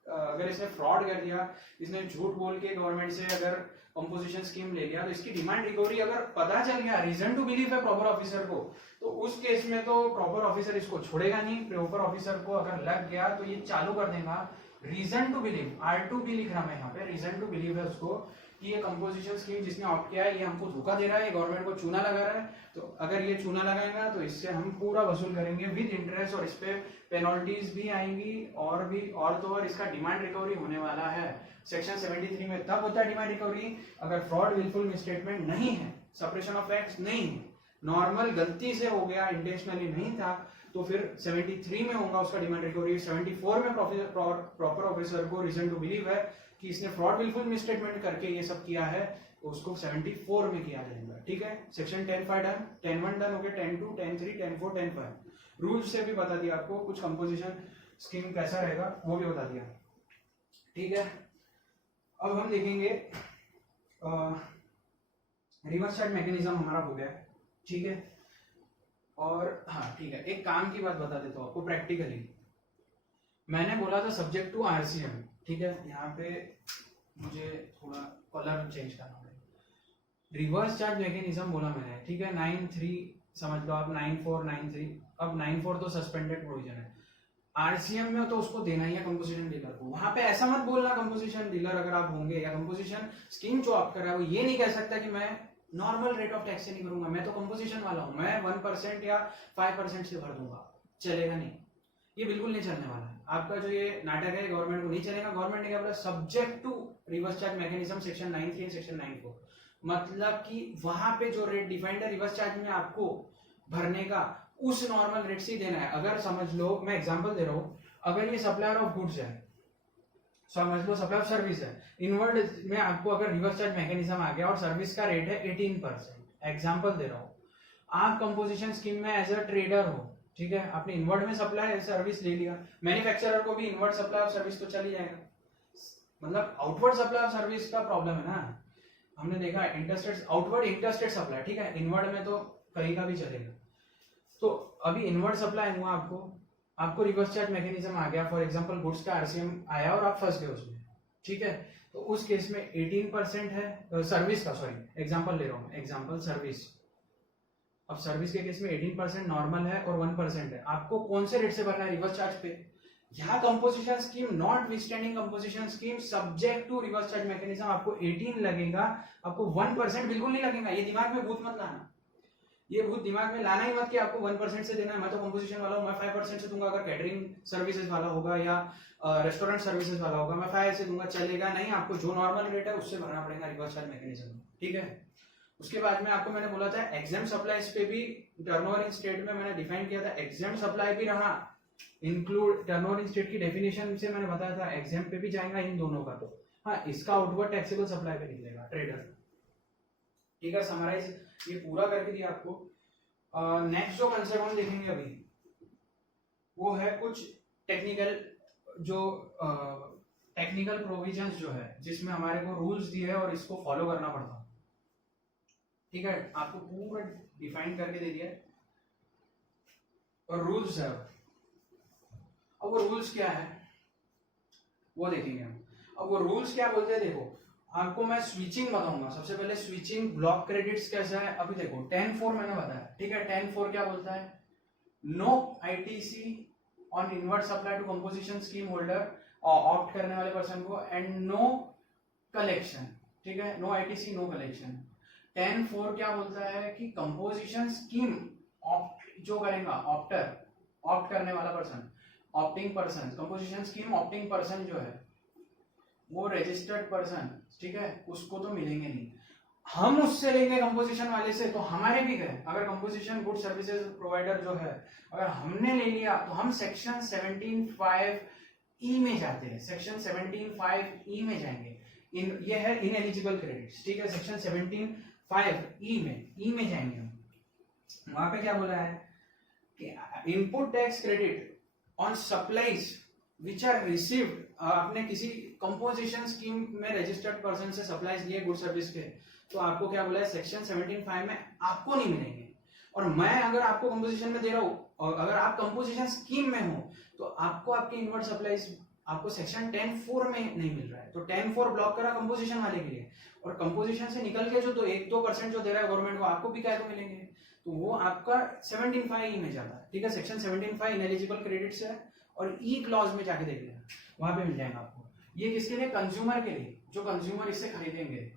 अगर इसने फ्रॉड कर दिया, इसने झूठ बोल के गवर्नमेंट से अगर कंपोजिशन स्कीम ले लिया, तो इसकी डिमांड रिकवरी अगर पता चल गया, रीजन टू बिलीव है प्रॉपर ऑफिसर को, तो उस केस में तो प्रॉपर ऑफिसर इसको छोड़ेगा नहीं। प्रॉपर ऑफिसर को अगर लग गया तो ये चालू कर देगा रीजन टू बिलीव, R2B लिख रहा मैं यहाँ पे, रीजन टू बिलीव है उसको कि ये कंपोजिशन स्कीम जिसने ऑप्ट किया है ये हमको धोखा दे रहा है, गवर्नमेंट को चूना लगा रहा है, तो अगर ये चूना लगाएगा तो इससे हम पूरा वसूल करेंगे विद इंटरेस्ट, और इस पे पेनल्टीज भी आएंगी, और तो और इसका डिमांड रिकवरी होने वाला है। सेक्शन 73 में तब होता है डिमांड रिकवरी अगर फ्रॉड विलफुल मिसस्टेटमेंट नहीं है, सपरेशन ऑफ फैक्ट्स नहीं है, नॉर्मल गलती से हो गया, इंटेंशनली नहीं था, तो फिर 73 में होगा उसका डिमांड रिकवरी। 74 में प्रॉपर ऑफिसर को रीजन टू बिलीव है कि इसने फ्रॉड विलफुल मिसस्टेटमेंट करके ये सब किया है, तो उसको 74 में किया जाएगा, ठीक है। सेक्शन 10(5) डन, 10(1) डन हो गया, 10(2), 10(3), 10(4), 10(5) रूल्स से भी बता दिया आपको, कुछ कंपोजिशन स्कीम कैसा रहेगा वो भी बता दिया, ठीक है। अब हम देखेंगे रिवर्स चार्ज मैकेनिज्म हमारा हो गया, ठीक है। और हाँ ठीक है, एक काम की बात बता देता हूँ आपको प्रैक्टिकली। मैंने बोला था सब्जेक्ट टू RCM, ठीक है। यहाँ पे मुझे थोड़ा कलर चेंज करना पड़ेगा। रिवर्स चार्ज मैकेनिज्म बोला मैंने, ठीक है। 9(3) समझ लो आप, 9(4), 9(3), अब 9(4) तो सस्पेंडेड प्रोविजन है। RCM में तो उसको देना ही है कंपोजिशन डीलर को। वहां पे ऐसा मत बोलना कंपोजिशन डीलर अगर आप होंगे या कंपोजिशन स्कीम जो आप कर रहे हो, ये नहीं कह सकता कि मैं नॉर्मल रेट ऑफ टैक्स से नहीं करूंगा, मैं तो कंपोजिशन वाला हूं, मैं 1% या 5% से भर दूंगा, चलेगा नहीं, ये बिल्कुल नहीं चलने वाला है। आपका जो ये नाटक है गवर्नमेंट को नहीं चलेगा। गवर्नमेंट ने क्या बोला? Subject to reverse charge mechanism section 9(3) and section 9(4), मतलब कि वहां पे जो रेट डिफाइंड है रिवर्स चार्ज में आपको भरने का, उस नॉर्मल रेट से ही देना है। अगर समझ लो, मैं एग्जांपल दे रहा हूं, अगर ये सप्लायर ऑफ गुड्स है, समझ लो सप्लाई ऑफ सर्विस है, इनवर्ड में आपको अगर रिवर्स चार्ज मैकेनिज्म आ गया और सर्विस का रेट है 18%, एग्जांपल दे रहा हूं, आप कंपोजिशन स्कीम में एज अ ट्रेडर हो, ठीक है, आपने इनवर्ड में सप्लाई सर्विस ले लिया, मैन्युफैक्चरर को भी इनवर्ड सप्लाई ऑफ सर्विस तो चल ही जाएगा, मतलब आउटवर्ड सप्लाई ऑफ सर्विस का प्रॉब्लम है ना। हमने देखा इंटरस्टेट, आउटवर्ड इंटरस्टेट सप्लाई, ठीक है, इनवर्ड में तो कहीं का भी चलेगा। तो अभी इनवर्ड सप्लाई हुआ आपको रिवर्स चार्ज मैकेनिज्म आ गया, फॉर एग्जांपल गुड्स का RCM आया और आप फंस गए उसमें, ठीक है, तो उस केस में 18% है सर्विस का, सॉरी एग्जांपल ले रहा हूं, एग्जांपल सर्विस। अब सर्विस के केस में 18% नॉर्मल है और 1% है। आपको कौन से रेट से भरना है? रिवर्स चार्ज पे। यहाँ composition scheme notwithstanding composition scheme subject to reverse charge mechanism आपको 18 लगेगा, आपको 1% बिल्कुल नहीं लगेगा। ये दिमाग में भूत मत लाना, ये भूत दिमाग में लाना ही मत कि आपको 1% से देना है। मैं तो कंपोजिशन वाला हूँ, मैं 5% से दूंगा। अगर कैटरिंग सर्विसेज वाला होगा या रेस्टोरेंट सर्विसेज वाला होगा, मैं 5 से दूंगा, चलेगा नहीं। आपको जो नॉर्मल रेट है उससे भरना पड़ेगा रिवर्स चार्ज मैकेनिज्म, ठीक है। उसके बाद में आपको मैंने बोला था एग्जाम सप्लाईज पे भी टर्नओवर इन स्टेट में मैंने डिफाइन किया था, एग्जाम सप्लाई भी रहा, इंक्लूड टर्नओवर इन स्टेट की डेफिनेशन से मैंने बताया था, एग्जाम पे भी जाएगा इन दोनों का। तो हाँ, इसका आउटवर्ड टैक्सेबल सप्लाई पे निकलेगा ट्रेडर, ठीक है। समराइज ये पूरा करके दिया आपको। नेक्स्ट जो कंसेप्ट हम देखेंगे अभी वो है कुछ टेक्निकल, जो टेक्निकल प्रोविजंस जो है जिसमें हमारे को रूल्स दिए हैं और इसको फॉलो करना पड़ता है, ठीक है। आपको पूरा डिफाइन करके दे दिया है और रूल्स है। अब वो रूल्स क्या है वो देखेंगे हम। अब वो रूल्स क्या बोलते हैं, देखो आपको मैं स्विचिंग बताऊंगा। सबसे पहले स्विचिंग ब्लॉक क्रेडिट्स कैसा है अभी देखो। 10(4) मैंने बताया, ठीक है। 10(4) क्या बोलता है? No ITC on inward supply to composition scheme holder, opt करने वाले पर्सन को, एंड नो कलेक्शन, ठीक है। No ITC no collection. 10(4) क्या बोलता है कि कंपोजिशन स्कीम ऑप्ट जो करेगा, ऑप्टर, ऑप्ट करने वाला person, opting person, composition scheme opting person जो है वो रजिस्टर्ड पर्सन, ठीक है, उसको तो मिलेंगे नहीं। हम उससे लेंगे कंपोजिशन वाले से तो हमारे भी गए। अगर कंपोजिशन गुड सर्विसेज प्रोवाइडर जो है अगर हमने ले लिया तो हम सेक्शन 17(5) ई में जाते हैं, सेक्शन 17(5) ई में जाएंगे। ये है इनएलिजिबल क्रेडिट्स, ठीक है। सेक्शन 17(5) ई में जाएंगे हम। वहां पे क्या बोला है कि input tax credit on supplies which are received, आपने किसी कंपोजिशन स्कीम में रजिस्टर्ड पर्सन से सप्लाईज लिए गुड सर्विस के, तो आपको क्या बोला है सेक्शन 17(5) में आपको नहीं मिलेंगे। और मैं अगर आपको कंपोजिशन में दे रहा हूँ और अगर आप कंपोजिशन स्कीम में हो तो आपको आपके इनवर्ट सप्लाईज आपको सेक्शन 10(4) में नहीं मिल रहा है। तो 10(4) ब्लॉक करा कंपोजिशन वाले के लिए, और कंपोजिशन से निकल के जो तो 1-2% जो दे रहा है गवर्नमेंट को, आपको भी क्या तो मिलेंगे, तो वो आपका 17(5) में जाता है, ठीक है। सेक्शन 17(5) इनएलिजिबल क्रेडिट्स है, और ई क्लॉज में जाके देख लेना, वहां पे मिल जाएगा आपको। ये किसके लिए, कंज्यूमर के लिए, जो कंज्यूमर इससे खरीदेंगे,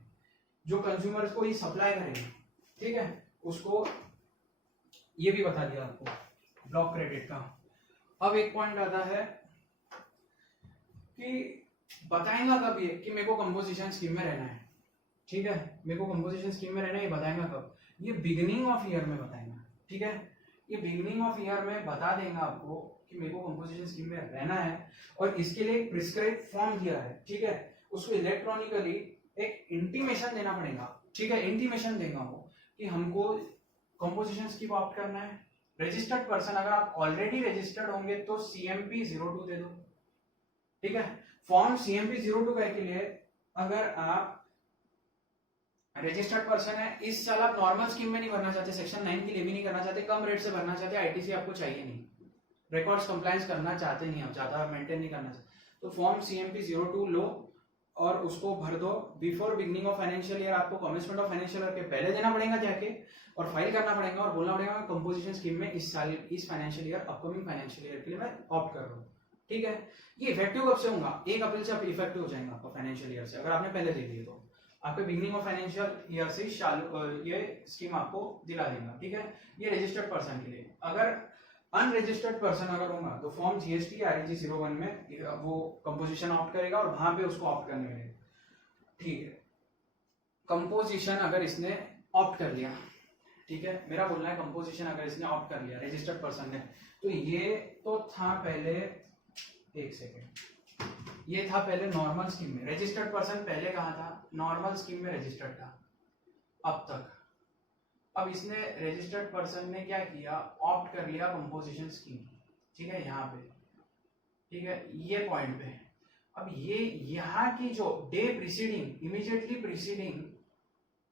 जो कंज्यूमर को ये सप्लाई करेंगे, ठीक है, उसको ये भी बता दिया आपको ब्लॉक क्रेडिट का। अब एक पॉइंट आता है कि बताएगा कब ये कि मेरे को कंपोजिशन स्कीम में रहना है, ठीक है, मेरे को कंपोजिशन स्कीम में रहना है, ये बताएगा कब, ये बिगिनिंग ऑफ ईयर में बताएगा, ठीक है। ये बिगिनिंग ऑफ ईयर में बता देगा आपको कि मेरे को कंपोजिशन स्कीम में रहना है, और इसके लिए एक प्रिस्क्राइब फॉर्म दिया है, ठीक है। उसको इलेक्ट्रॉनिकली एक इंटीमेशन देना पड़ेगा, ठीक है, इंटीमेशन देगा वो कि हमको कंपोजिशन स्कीम ऑप्ट करना है। रजिस्टर्ड पर्सन, अगर आप ऑलरेडी रजिस्टर्ड होंगे तो CMP-02 दे दो, ठीक है। फॉर्म CMP-02 के लिए अगर आप रजिस्टर्ड पर्सन है, इस साल आप नॉर्मल स्कीम में नहीं भरना चाहते, सेक्शन 9 की लेवी नहीं करना चाहते, कम रेट से भरना चाहते, ITC आपको चाहिए नहीं, रिकॉर्ड्स कंप्लायंस करना चाहते नहीं, आप ज्यादा मेंटेन नहीं करना चाहते, तो फॉर्म CMP-02 लो और उसको भर दो before beginning of financial year. आपको कमेंसमेंट ऑफ फाइनेंशियल ईयर के पहले देना पड़ेगा जाके, और फाइल करना पड़ेगा और बोलना पड़ेगा कंपोजिशन स्कीम में इस साल, इस financial year, upcoming financial year के लिए मैं ऑप्ट कर रहा हूँ, ठीक है। ये इफेक्टिव कब से होगा, 1 अप्रैल से इफेक्टिव हो जाएगा आपका फाइनेंशियल ईयर से, अगर आपने पहले दे दिए तो आपके बिगनिंग ऑफ फाइनेंशियल ईयर से ये स्कीम आपको दिला देगा, ठीक है। ये रजिस्टर्ड पर्सन के लिए। अगर अनरजिस्टर्ड पर्सन अगर होगा तो फॉर्म GST REG 01 में वो कंपोजिशन ऑप्ट करेगा और वहां पे उसको ऑप्ट करने मिलेगा, ठीक है। कंपोजिशन अगर इसने ऑप्ट कर लिया, ठीक है, मेरा बोलना है कंपोजिशन अगर इसने ऑप्ट कर लिया रजिस्टर्ड पर्सन ने, तो ये तो था पहले, एक सेकेंड, ये था पहले नॉर्मल स्कीम में, रजिस्टर्ड पर्सन पहले कहाँ था, नॉर्मल स्कीम में रजिस्टर्ड था अब तक। अब इसने रजिस्टर्ड पर्सन ने क्या किया, ऑप्ट कर लिया कंपोजिशन स्कीम, ठीक है, यहाँ पे, ठीक है, ये पॉइंट पे। अब ये यहाँ की जो डे प्रीसीडिंग, इमीडिएटली प्रीसीडिंग,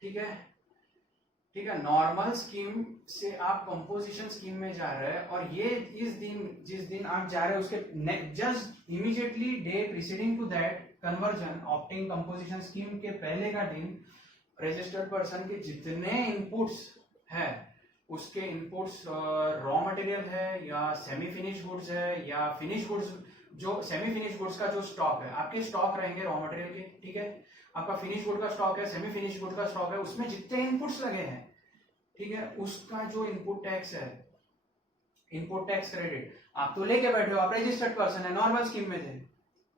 ठीक है, ठीक है, नॉर्मल स्कीम से आप कंपोजिशन स्कीम में जा रहे हैं, और ये इस दिन, जिस दिन आप जा रहे हैं उसके just immediately day preceding to that conversion opting composition scheme के पहले का दिन, रजिस्टर्ड पर्सन के जितने इनपुट्स है, उसके इनपुट्स रॉ मटेरियल है या सेमी फिनिश गुड्स है या फिनिश गुड्स, जो सेमी फिनिश गुड्स का जो स्टॉक है, आपके स्टॉक रहेंगे रॉ मटेरियल के, ठीक है, आपका फिनिश गुड का स्टॉक है, सेमी फिनिश गुड का स्टॉक है, उसमें जितने इनपुट्स लगे हैं, ठीक है, उसका जो इनपुट टैक्स है, इनपुट टैक्स क्रेडिट आप तो लेके बैठे हो, आप रजिस्टर्ड पर्सन है, नॉर्मल स्कीम में थे,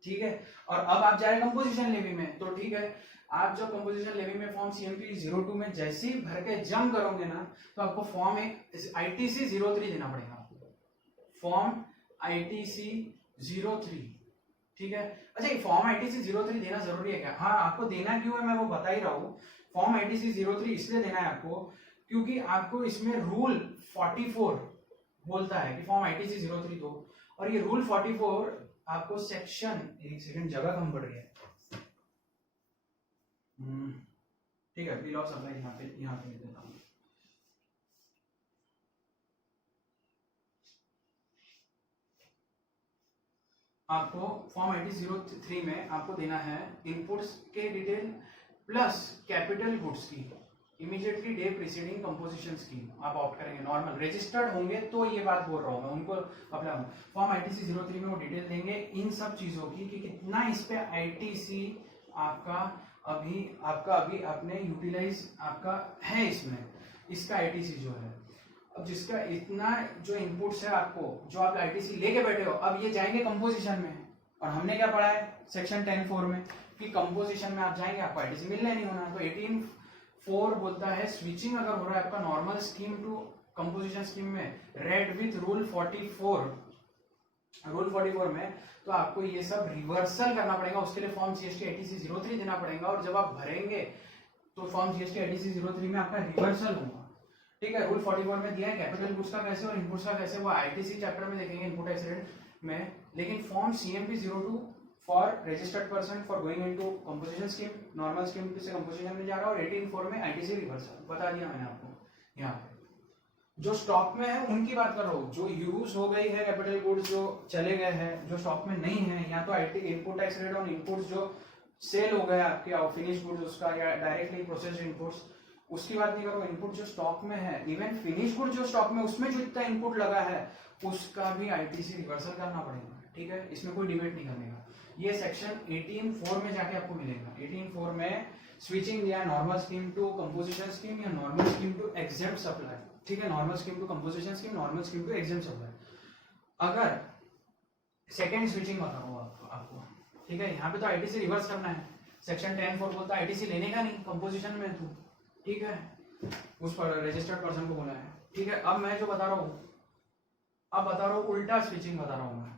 ठीक है, और अब आप जा रहे हैं कंपोजिशन लेवी में, तो ठीक है, आप जब कंपोजिशन लेवी में फॉर्म CMP-02 में जैसे ही भर के जम करोगे ना, तो आपको फॉर्म एक ITC-03 देना पड़ेगा आपको, फॉर्म ITC-03, ठीक है। अच्छा, ये फॉर्म ITC-03 देना जरूरी है क्या, हाँ, आपको देना क्यों है मैं वो बता ही रहा हूँ। फॉर्म ITC-03 इसलिए देना है आपको क्योंकि आपको इसमें रूल 44 बोलता है कि फॉर्म ITC-03 दो, और ये रूल 44 आपको सेक्शन, एक सेकंड, जगह कम पड़ रही है, ठीक है, बिल ऑफ सप्लाई यहाँ पे लिख देता हूँ। आपको फॉर्म ITC-03 में आपको देना है इनपुट्स के डिटेल प्लस कैपिटल गुड्स की immediately day preceding composition scheme आप ऑप्ट करेंगे, नॉर्मल रजिस्टर्ड होंगे तो ये बात बोल रहा हूँ मैं, उनको अप्लाई फॉर्म ITC-03 में वो डिटेल देंगे इन सब चीजों की कि कितना इस पे ITC आपका अभी अपने यूटिलाइज आपका है, इसमें इसका ITC जो है, अब जिसका इतना जो इनपुट्स है आपको, जो आप ITC लेके बैठे हो, अब ये जाएंगे कंपोजिशन में, और हमने क्या पढ़ा है सेक्शन 10(4) में कि कंपोजिशन में आप जाएंगे आपको ITC मिलना नहीं होना, तो 4 बोलता है स्विचिंग अगर हो रहा है आपका normal scheme to composition scheme में रेड विथ रूल 44 में, तो आपको ये सब रिवर्सल करना पड़ेगा। उसके लिए फॉर्म जीएसटी आईटीसी 03 देना पड़ेगा, और जब आप भरेंगे तो फॉर्म जीएसटी आईटीसी 03 में आपका रिवर्सल होगा। ठीक है, रूल 44 में दिया है कैपिटल गुड्स का कैसे और इनपुट्स का कैसे, वो आईटीसी चैप्टर में देखेंगे इनपुट एक्सीडेंट में। लेकिन form CMP 02 for registered person for going into composition scheme, normal scheme से कंपोजिशन में जा रहा है, और 18(4) में आईटीसी रिवर्सल बता दिया मैंने आपको। यहाँ पे जो स्टॉक में है उनकी बात कर रहा हूँ, जो यूज हो गई है कैपिटल गुड्स जो चले गए हैं, जो स्टॉक में नहीं है, या तो IT input tax rate on inputs जो सेल हो गए आपके फिनिश गुड्स उसका, या डायरेक्टली प्रोसेस्ड इनपुट्स, उसकी बात नहीं करो। इनपुट जो स्टॉक में है, इवन फिनिश गुड जो स्टॉक में उसमें जो इतना इनपुट लगा है उसका भी आईटीसी रिवर्सल करना पड़ेगा। ठीक है, इसमें कोई डिबेट नहीं करने का। ये सेक्शन 18(4) में जाके आपको मिलेगा। 18(4) में स्विचिंग दिया normal scheme to composition scheme या normal scheme to exempt supply. ठीक है, normal scheme to composition scheme, normal scheme to exempt supply. अगर सेकेंड स्विचिंग बताऊँ आपको, ठीक है, यहाँ पे तो आईटीसी रिवर्स करना है। सेक्शन 10(4) बोलता है आईटीसी लेने का नहीं कंपोजिशन में तू, ठीक है, उस पर रजिस्टर्ड पर्सन को बोला है। ठीक है, अब मैं जो बता रहा हूँ उल्टा स्विचिंग बता रहा हूँ मैं।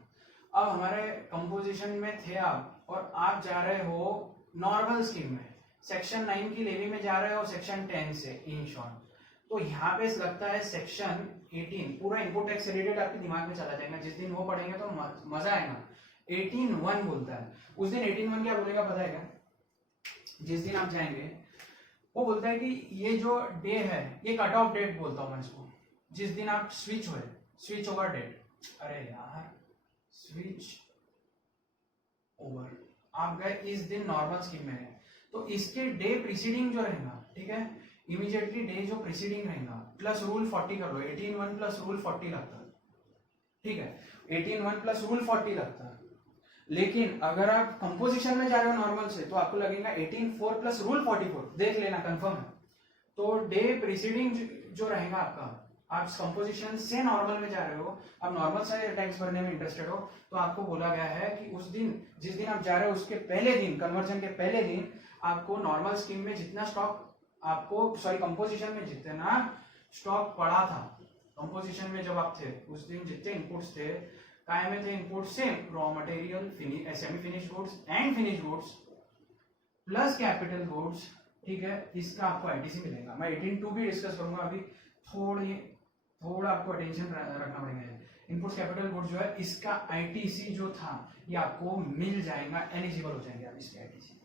अब हमारे कंपोजिशन में थे आप, और आप जा रहे हो नॉर्मल स्कीम में, सेक्शन 9 की लेवी में जा रहे हो सेक्शन 10 से इन शॉर्ट। तो यहाँ पे लगता है सेक्शन 18 पूरा इनपुट टैक्स रिलेटेड आपके दिमाग में चला जाएगा। जिस दिन वो पढ़ेंगे तो मजा आएगा। 18(1) बोलता है, उस दिन 18(1) क्या बोलेगा पता है क्या? जिस दिन आप जाएंगे वो बोलता है कि ये जो डे है ये कट ऑफ डेट बोलता हूं मैं इसको, जिस दिन आप स्विच ओवर डेट, अरे यार स्विच ओवर, आप गए इस दिन नॉर्मल स्कीम में है, तो इसके डे प्रीसीडिंग जो रहेगा, ठीक है, इमीडिएटली डे जो प्रीसीडिंग रहेगा प्लस रूल 40 कर लो, 18(1) प्लस रूल 40 लगता है। ठीक है, 18(1) प्लस रूल 40 लगता है। लेकिन अगर आप कंपोजिशन में जा रहे हो नॉर्मल से, तो आपको लगेगा 18(4) प्लस रूल 44, देख लेना कंफर्म है। तो डे प्रीसीडिंग जो रहेगा आपका, आप कंपोजिशन से नॉर्मल में जा रहे हो, आप नॉर्मल से टैक्स भरने में इंटरेस्टेड हो, तो आपको बोला गया है कि उस दिन जिस दिन आप जा रहे हो उसके पहले दिन, कन्वर्जन के पहले दिन, आपको नॉर्मल स्कीम में जितना स्टॉक आपको, सॉरी कंपोजिशन में जितना स्टॉक पड़ा था, कंपोजिशन में जब आप थे उस दिन जितने इनपुट्स थे, काय में थे input same, raw material, semi finish goods and finish goods plus capital goods. ठीक है, इसका आपको आईटीसी मिलेगा। मैं 18(2) भी डिस्कस करूंगा अभी, थोड़ा आपको अटेंशन रखना पड़ेगा। इनपुट कैपिटल गुड्स जो है इसका आईटीसी जो था ये आपको मिल जाएगा, एलिजिबल हो जाएंगे आप इसके आईटीसी।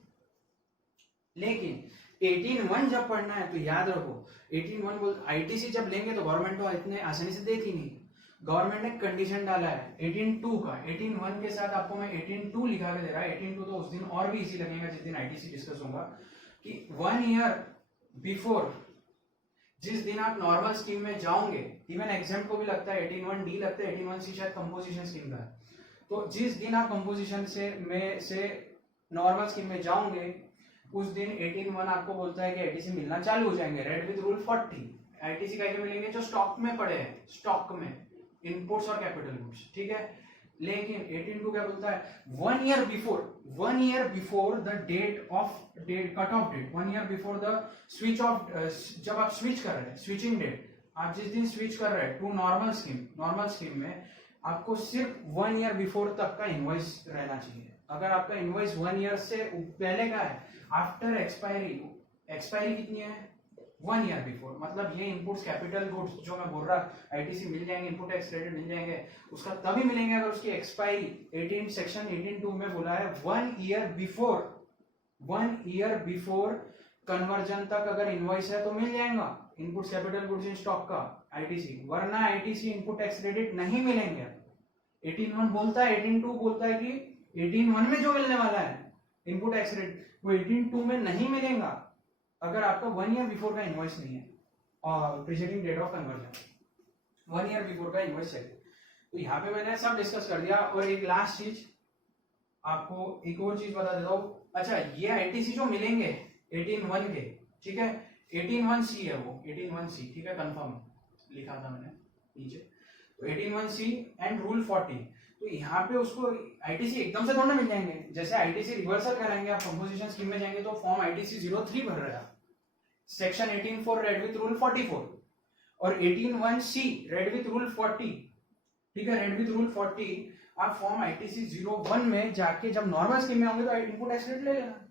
लेकिन 18(1) जब पढ़ना है तो याद रखो, 18(1) बोल आईटीसी जब लेंगे तो गवर्नमेंट तो इतने आसानी से देती नहीं। गवर्नमेंट ने कंडीशन डाला है 18(2) का, 18(1) के साथ आपको मैं 18(2) लिखा के दे रहा है। 18(2) तो उस दिन और भी इजी लगेगा जिस दिन आईटीसी डिस्कस होगा, कि 1 ईयर बिफोर, जिस दिन आप नॉर्मल स्कीम में जाओगे, इवन एग्जाम को भी लगता है 18(1)D लगता है, 18(1)C शायद कंपोजिशन स्कीम का है। तो जिस दिन आप कंपोजिशन से नॉर्मल स्कीम में जाओगे, उस दिन 18(1) आपको बोलता है कि आईटीसी मिलना चालू हो जाएंगे, रेड विद रूल 40। आईटीसी कैसे मिलेंगे? जो स्टॉक में पड़े हैं, स्टॉक में इनपुट्स और कैपिटल गुड्स। ठीक है, लेकिन 18(2) क्या बोलता है? 1 year before the cut off date, 1 year before the switch off, जब आप स्विच कर रहे हैं, स्विचिंग डेट, आप जिस दिन स्विच कर रहे हैं टू नॉर्मल स्कीम में, आपको सिर्फ 1 ईयर बिफोर तक का इनवॉइस रहना चाहिए। अगर आपका इनवॉइस 1 ईयर से पहले का है, आफ्टर एक्सपायरी कितनी है? 1 ईयर बिफोर, मतलब ये इनपुट्स कैपिटल गुड्स जो मैं बोल रहा आईटीसी मिल जाएंगे, इनपुट टैक्स क्रेडिट मिल जाएंगे, उसका तभी मिलेंगे अगर उसकी एक्सपायरी सेक्शन 18(2) में बोला है 1 ईयर बिफोर कन्वर्जन तक अगर इनवॉइस है तो मिल जाएगा inputs capital goods in stock का आईटीसी, वरना आईटीसी इनपुट टैक्स क्रेडिट नहीं मिलेंगे। 18(1) बोलता है, 18(2) बोलता है कि 18(1) में जो मिलने वाला है इनपुट टैक्स क्रेडिट, वो 18(2) में नहीं मिलेगा अगर आपका 1 ईयर बिफोर का इनवॉइस नहीं है और preceding date of conversion 1 year before का इनवॉइस है। तो यहाँ पे मैंने सब डिस्कस कर दिया। और एक लास्ट चीज आपको, एक और चीज बता देता हूँ। अच्छा, ये आईटीसी जो मिलेंगे 18(1) के, ठीक है, 18(1)C है वो, 18(1)C, ठीक है, कंफर्म लिखा था मैंने नीचे। तो 18(1)C एंड रूल 40, तो यहाँ पे उसको आईटीसी एकदम से थोड़ा मिल जाएंगे। जैसे आईटीसी रिवर्सल कराएंगे, आप कंपोजिशन स्कीम में जाएंगे तो फॉर्म आईटीसी 03 भर रहे हैं, सेक्शन 18(4) रेड विथ रूल 44 और 18(1)(c) रेड विथ रूल 40, ठीक है, रेड विथ रूल 40। आप फॉर्म ITC 01 में जाके जब नॉर्मल स्कीम में होंगे तो इनपुट टैक्स रेट ले लेना।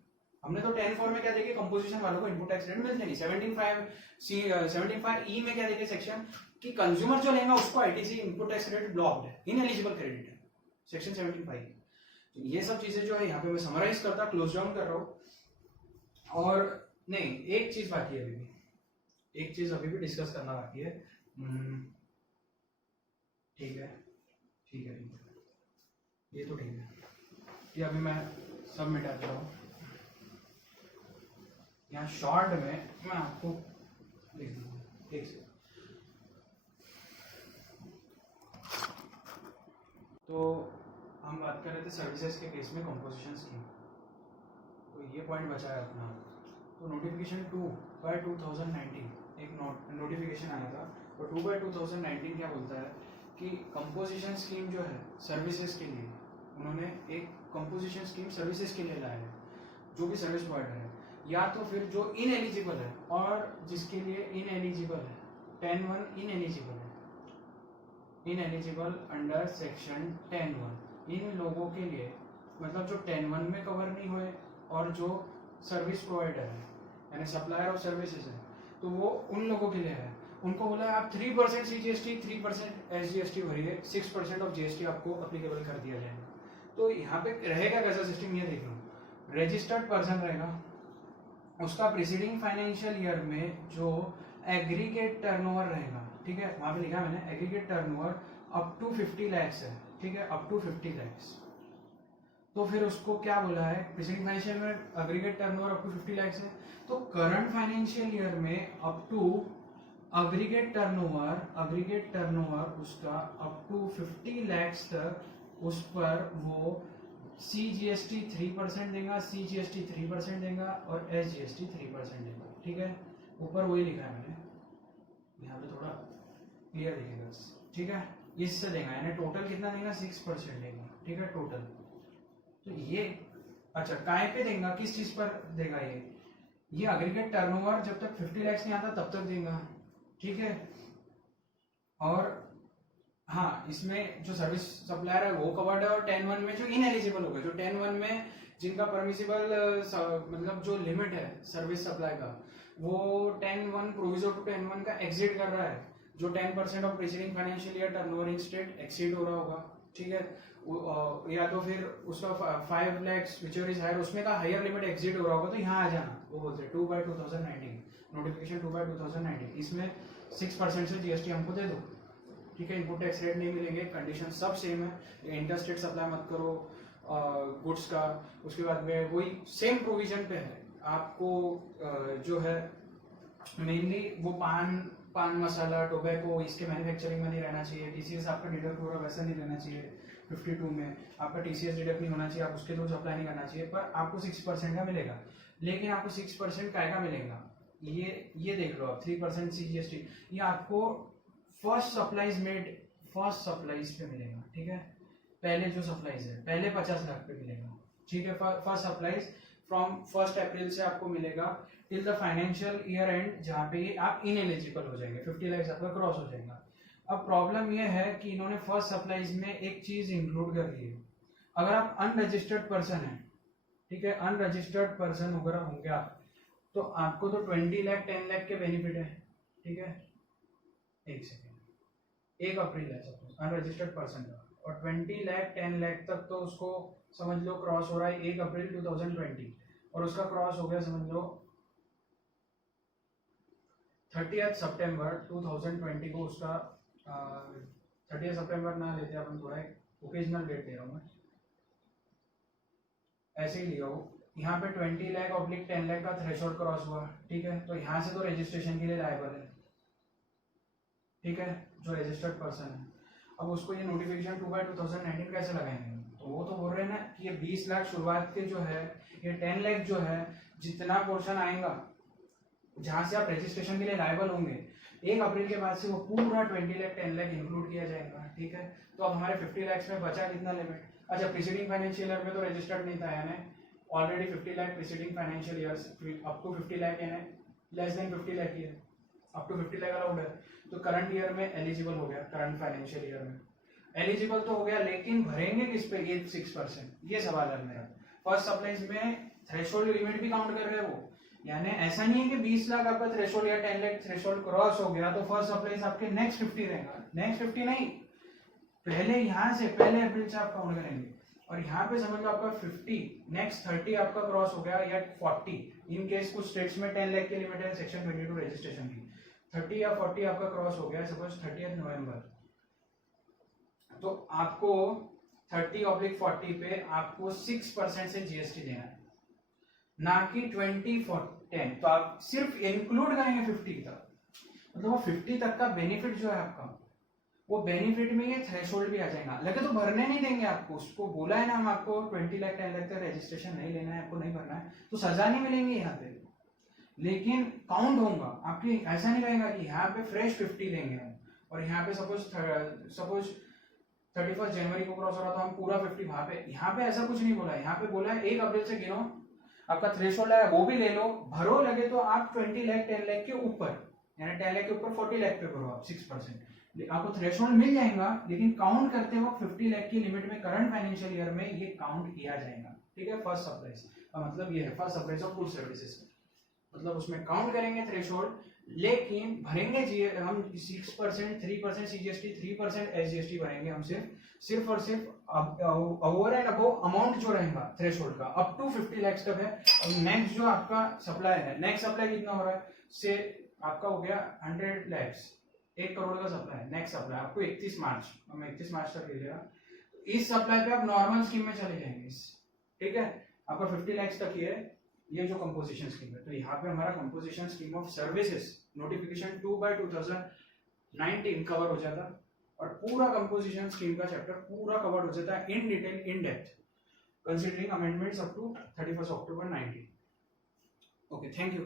हमने तो 10(4) में क्या देखे, कंपोजिशन वालों को इनपुट टैक्स रेट मिलते नहीं। 17(5)(c) में क्या देखे सेक्शन कि कंज्यूमर जो लेगा उसको ITC input tax rate blocked है, इनएलिजिबल क्रेडिट है, सेक्शन 17(5). तो ये सब चीजें जो है यहाँ पे मैं समराइज करता, क्लोज डाउन कर रहा हूँ। और नहीं, एक चीज बाकी है अभी भी, एक चीज अभी भी डिस्कस करना बाकी है। ठीक है, ठीक है, ये तो ठीक है, ये अभी मैं सब मिटा दे रहा हूँ। यहाँ शॉर्ट में मैं आपको लिख दूंगा, एक से। तो हम बात कर रहे थे सर्विसेज के केस में कंपोजिशन स्कीम, तो ये पॉइंट बचा है अपना। तो नोटिफिकेशन 2/2019 एक नोटिफिकेशन आया था, और 2/2019 क्या बोलता है कि कंपोजिशन स्कीम जो है सर्विसेज के लिए, उन्होंने एक कंपोजिशन स्कीम सर्विसेज के लिए लाया है। जो भी सर्विस प्रोवाइडर है, या तो फिर जो इनएलिजिबल है और जिसके लिए इनएलिजिबल है, 10(1) इनएलिजिबल है, इनएलिजिबल अंडर सेक्शन 10(1), इन लोगों के लिए, मतलब जो 10(1) में कवर नहीं हुए और जो सर्विस प्रोवाइडर है यानी सप्लायर ऑफ सर्विसेज है, तो वो उन लोगों के लिए है। उनको बोला है आप 3% CGST 3% SGST भरिए, 6% ऑफ GST आपको अप्लीकेबल कर दिया जाएगा। तो यहाँ पे रहेगा कैसा सिस्टम, ये देख लो। रजिस्टर्ड पर्सन रहेगा, उसका प्रीसीडिंग फाइनेंशियल ईयर में जो एग्रीगेट टर्नओवर रहेगा, ठीक है, वहां पे लिखा मैंने aggregate turnover up to 50 lakhs है, ठीक है, अप टू 50 lakhs। तो फिर उसको क्या बोला है, प्रीसीडिंग फाइनेंशियल में aggregate turnover up to 50 lakhs है, तो करंट फाइनेंशियल ईयर में अप टू एग्रीगेट टर्नओवर उसका अप टू 50 lakhs तक, उस पर वो CGST 3% देगा, CGST 3% देगा और SGST 3% देगा, ठीक है। ऊपर वही लिखा है मैंने, यहाँ पे थोड़ा क्लियर दिखेगा, ठीक है। इससे देगा यानी टोटल कितना देगा, 6% देगा, ठीक है, टोटल। तो ये अच्छा काय पे देगा, किस चीज पर देगा, ये एग्रीगेट टर्नओवर जब तक 50 lakhs नहीं आता तब तक देगा, ठीक है। और हाँ, इसमें जो सर्विस सप्लायर है वो कवर्ड है, और 10(1) में जो इनएलिजिबल होगा, जो 10(1) में जिनका परमिसिबल मतलब जो लिमिट है सर्विस सप्लाई का, वो 10(1) प्रोविजो टू 10(1) का एक्सीड कर रहा है, जो 10% of preceding financial year turnover in state exceed हो रहा होगा, ठीक है। या तो फिर उसका 5 lakhs विच इज हायर, उसमें का हायर लिमिट एक्सीड हो रहा होगा, तो यहाँ आ जाना, वो बोलते हैं 2/2019 नोटिफिकेशन 2/2019, इसमें 6% से GST हमको दे दो, ठीक है। इनपुट टैक्स रेट नहीं मिलेंगे, कंडीशन सब सेम है, इंटरस्टेट सप्लाई मत करो गुड्स का। उसके बाद में वही सेम प्रोविजन पे है आपको, जो है मेनली वो पान मसाला टोबैको इसके मैन्युफैक्चरिंग में नहीं रहना चाहिए, TCS आपका डिडक्ट हो रहा वैसा नहीं रहना चाहिए, 52 में आपका TCS डिडक्ट नहीं होना चाहिए, आप उसके थ्रू सप्लाई नहीं करना चाहिए, पर आपको 6% का मिलेगा। लेकिन आपको 6% काय का मिलेगा, ये देख लो आप, 3% CGST, ये आपको फर्स्ट सप्लाईज पे मिलेगा, ठीक है। पहले जो सप्लाईज है पहले 50 लाख पे मिलेगा, ठीक है। फर्स्ट सप्लाईज फ्रॉम 1 अप्रैल से आपको मिलेगा till the financial year and, जहाँ पे आप इनएलिजिबल हो जाएंगे, 50 लाख आपका क्रॉस हो जाएगा। अब प्रॉब्लम यह है कि इन्होंने फर्स्ट सप्लाईज में एक चीज इंक्लूड कर दी है, अगर आप अनरजिस्टर्ड पर्सन है, ठीक है, अनरजिस्टर्ड पर्सन वगैरह होंगे आप, तो आपको तो 20 लाख 10 लाख के बेनिफिट है, ठीक है। एक सेकेंड, 1 अप्रैल है सपोज अनरजिस्टर्ड पर्सन का, और 20 लाख 10 लाख तक तो उसको समझ लो क्रॉस हो रहा है 1 अप्रैल 2020, और उसका क्रॉस हो गया समझ लो 30 सितंबर 2020 को, उसका 30 सितंबर ना लेते अपन, थोड़ा ओकेजनल डेट दे रहा हूँ मैं, ऐसे ही लिया हो। यहाँ पे 20 लाख ऑब्लिक 10 लाख का थ्रेशोल्ड क्रॉस हुआ, ठीक है, तो यहाँ से तो रजिस्ट्रेशन के लिए लायबल है, ठीक है, जो रजिस्टर्ड पर्सन है। अब उसको ये नोटिफिकेशन 2/2019 कैसे लगाएंगे, तो वो तो बोल रहे हैं ना कि ये 20 लाख शुरुआत के जो है, ये 10 लाख जो है, जितना पोर्शन आएगा जहां से आप रजिस्ट्रेशन के लिए लायबल होंगे, 1 अप्रैल के बाद से वो पूरा 20 लाख 10 लाख इंक्लूड किया जाएगा, ठीक है। तो अब हमारे 50 लाख में बचा कितना लिमिट, अच्छा प्रीसीडिंग फाइनेंशियल ईयर में तो रजिस्टर्ड नहीं था, यानी already 50 lakh preceding financial year up to 50 lakh यानी लेस देन 50 लाख की है, अप टू 50 लाख अलाउड है, तो करंट ईयर में एलिजिबल हो गया, करंट फाइनेंशियल ईयर में एलिजिबल तो हो गया, लेकिन भरेंगे किस पे, ये 6%, ये सवाल है मेरा। फर्स्ट सप्लाईज में थ्रेशोल्ड लिमिट भी काउंट कर रहे हैं वो, यानी ऐसा नहीं है कि 20 लाख आपका थ्रेशोल्ड या 10 लाख थ्रेशोल्ड क्रॉस हो गया तो फर्स्ट सप्लाईज आपके नेक्स्ट 50 रहेगा, नेक्स्ट 50 नहीं, पहले यहां से पहले अप्रैल से आप काउंट करेंगे। और यहाँ पे समझ लो आपका 50 नेक्स्ट 30 आपका क्रॉस हो गया या 40, इन केस कुछ स्टेट्स में 10 लाख की लिमिट है सेक्शन 22 रजिस्ट्रेशन की, 30 या 40 आपका क्रॉस हो गया सपोज 30 नवंबर, तो आपको 30/40 पे आपको 6% से जीएसटी देना है, ना कि 20/10। तो आप सिर्फ इंक्लूड करेंगे 50 तक, मतलब वो 50 तक का बेनिफिट जो है आपका, वो बेनिफिट में ये थ्रेशोल्ड भी आ जाएगा। लगे तो भरने नहीं देंगे आपको, उसको बोला है ना हम आपको 20 लाख 10 लाख तक रजिस्ट्रेशन नहीं लेना है, आपको नहीं भरना है, तो सजा नहीं मिलेंगी यहाँ पे, लेकिन काउंट होगा आपकी। ऐसा नहीं रहेगा कि यहाँ पे फ्रेश 50 लेंगे हम और यहाँ पे सपोज 31 जनवरी को क्रॉस हो रहा तो हम पूरा 50 वहां पे, यहाँ पे ऐसा कुछ नहीं बोला है। यहाँ पे बोला है 1 अप्रैल से गिनो, आपका थ्रेशोल्ड है वो भी ले लो, भरो लगे तो आप 20 लाख 10 लाख के ऊपर, यानी 10 लाख के ऊपर 40 लाख पे भरो आप 6%, आपको थ्रेशोल्ड मिल जाएगा, लेकिन काउंट करते वक्त 50 लाख की लिमिट में करंट फाइनेंशियल ईयर में ये काउंट किया जाएगा। ठीक है, फर्स्ट सप्लाईज का मतलब ये है, first supplies of goods services, मतलब उसमें काउंट करेंगे थ्रेशोल्ड, लेकिन भरेंगे हम 6%, 3% सीजीएसटी, 3% एसजीएसटी भरेंगे हम सिर्फ और सिर्फ ओवर एंड अबव अमाउंट जो रहेगा थ्रेशोल्ड का अप टू 50 लाख तक है। और नेक्स्ट जो आपका सप्लाई है, नेक्स्ट सप्लाई कितना हो रहा है, से आपका हो गया 100 लाख, 1 करोड़ का सप्लाई है, नेक्स्ट सप्लाई आपको 31 मार्च, हम 31 मार्च तक ले लेगा, तो इस सप्लाई पे आप नॉर्मल स्कीम में चले जाएंगे। ठीक है, आपका 50 लाख तक ही है ये जो कंपोजिशन स्कीम है, तो यहाँ पे हमारा composition scheme of services notification 2/2019 cover हो जाता, और पूरा कंपोजिशन स्कीम का चैप्टर पूरा कवर हो जाता है in detail, in depth, considering amendments up to 31 October 19। Okay, thank you.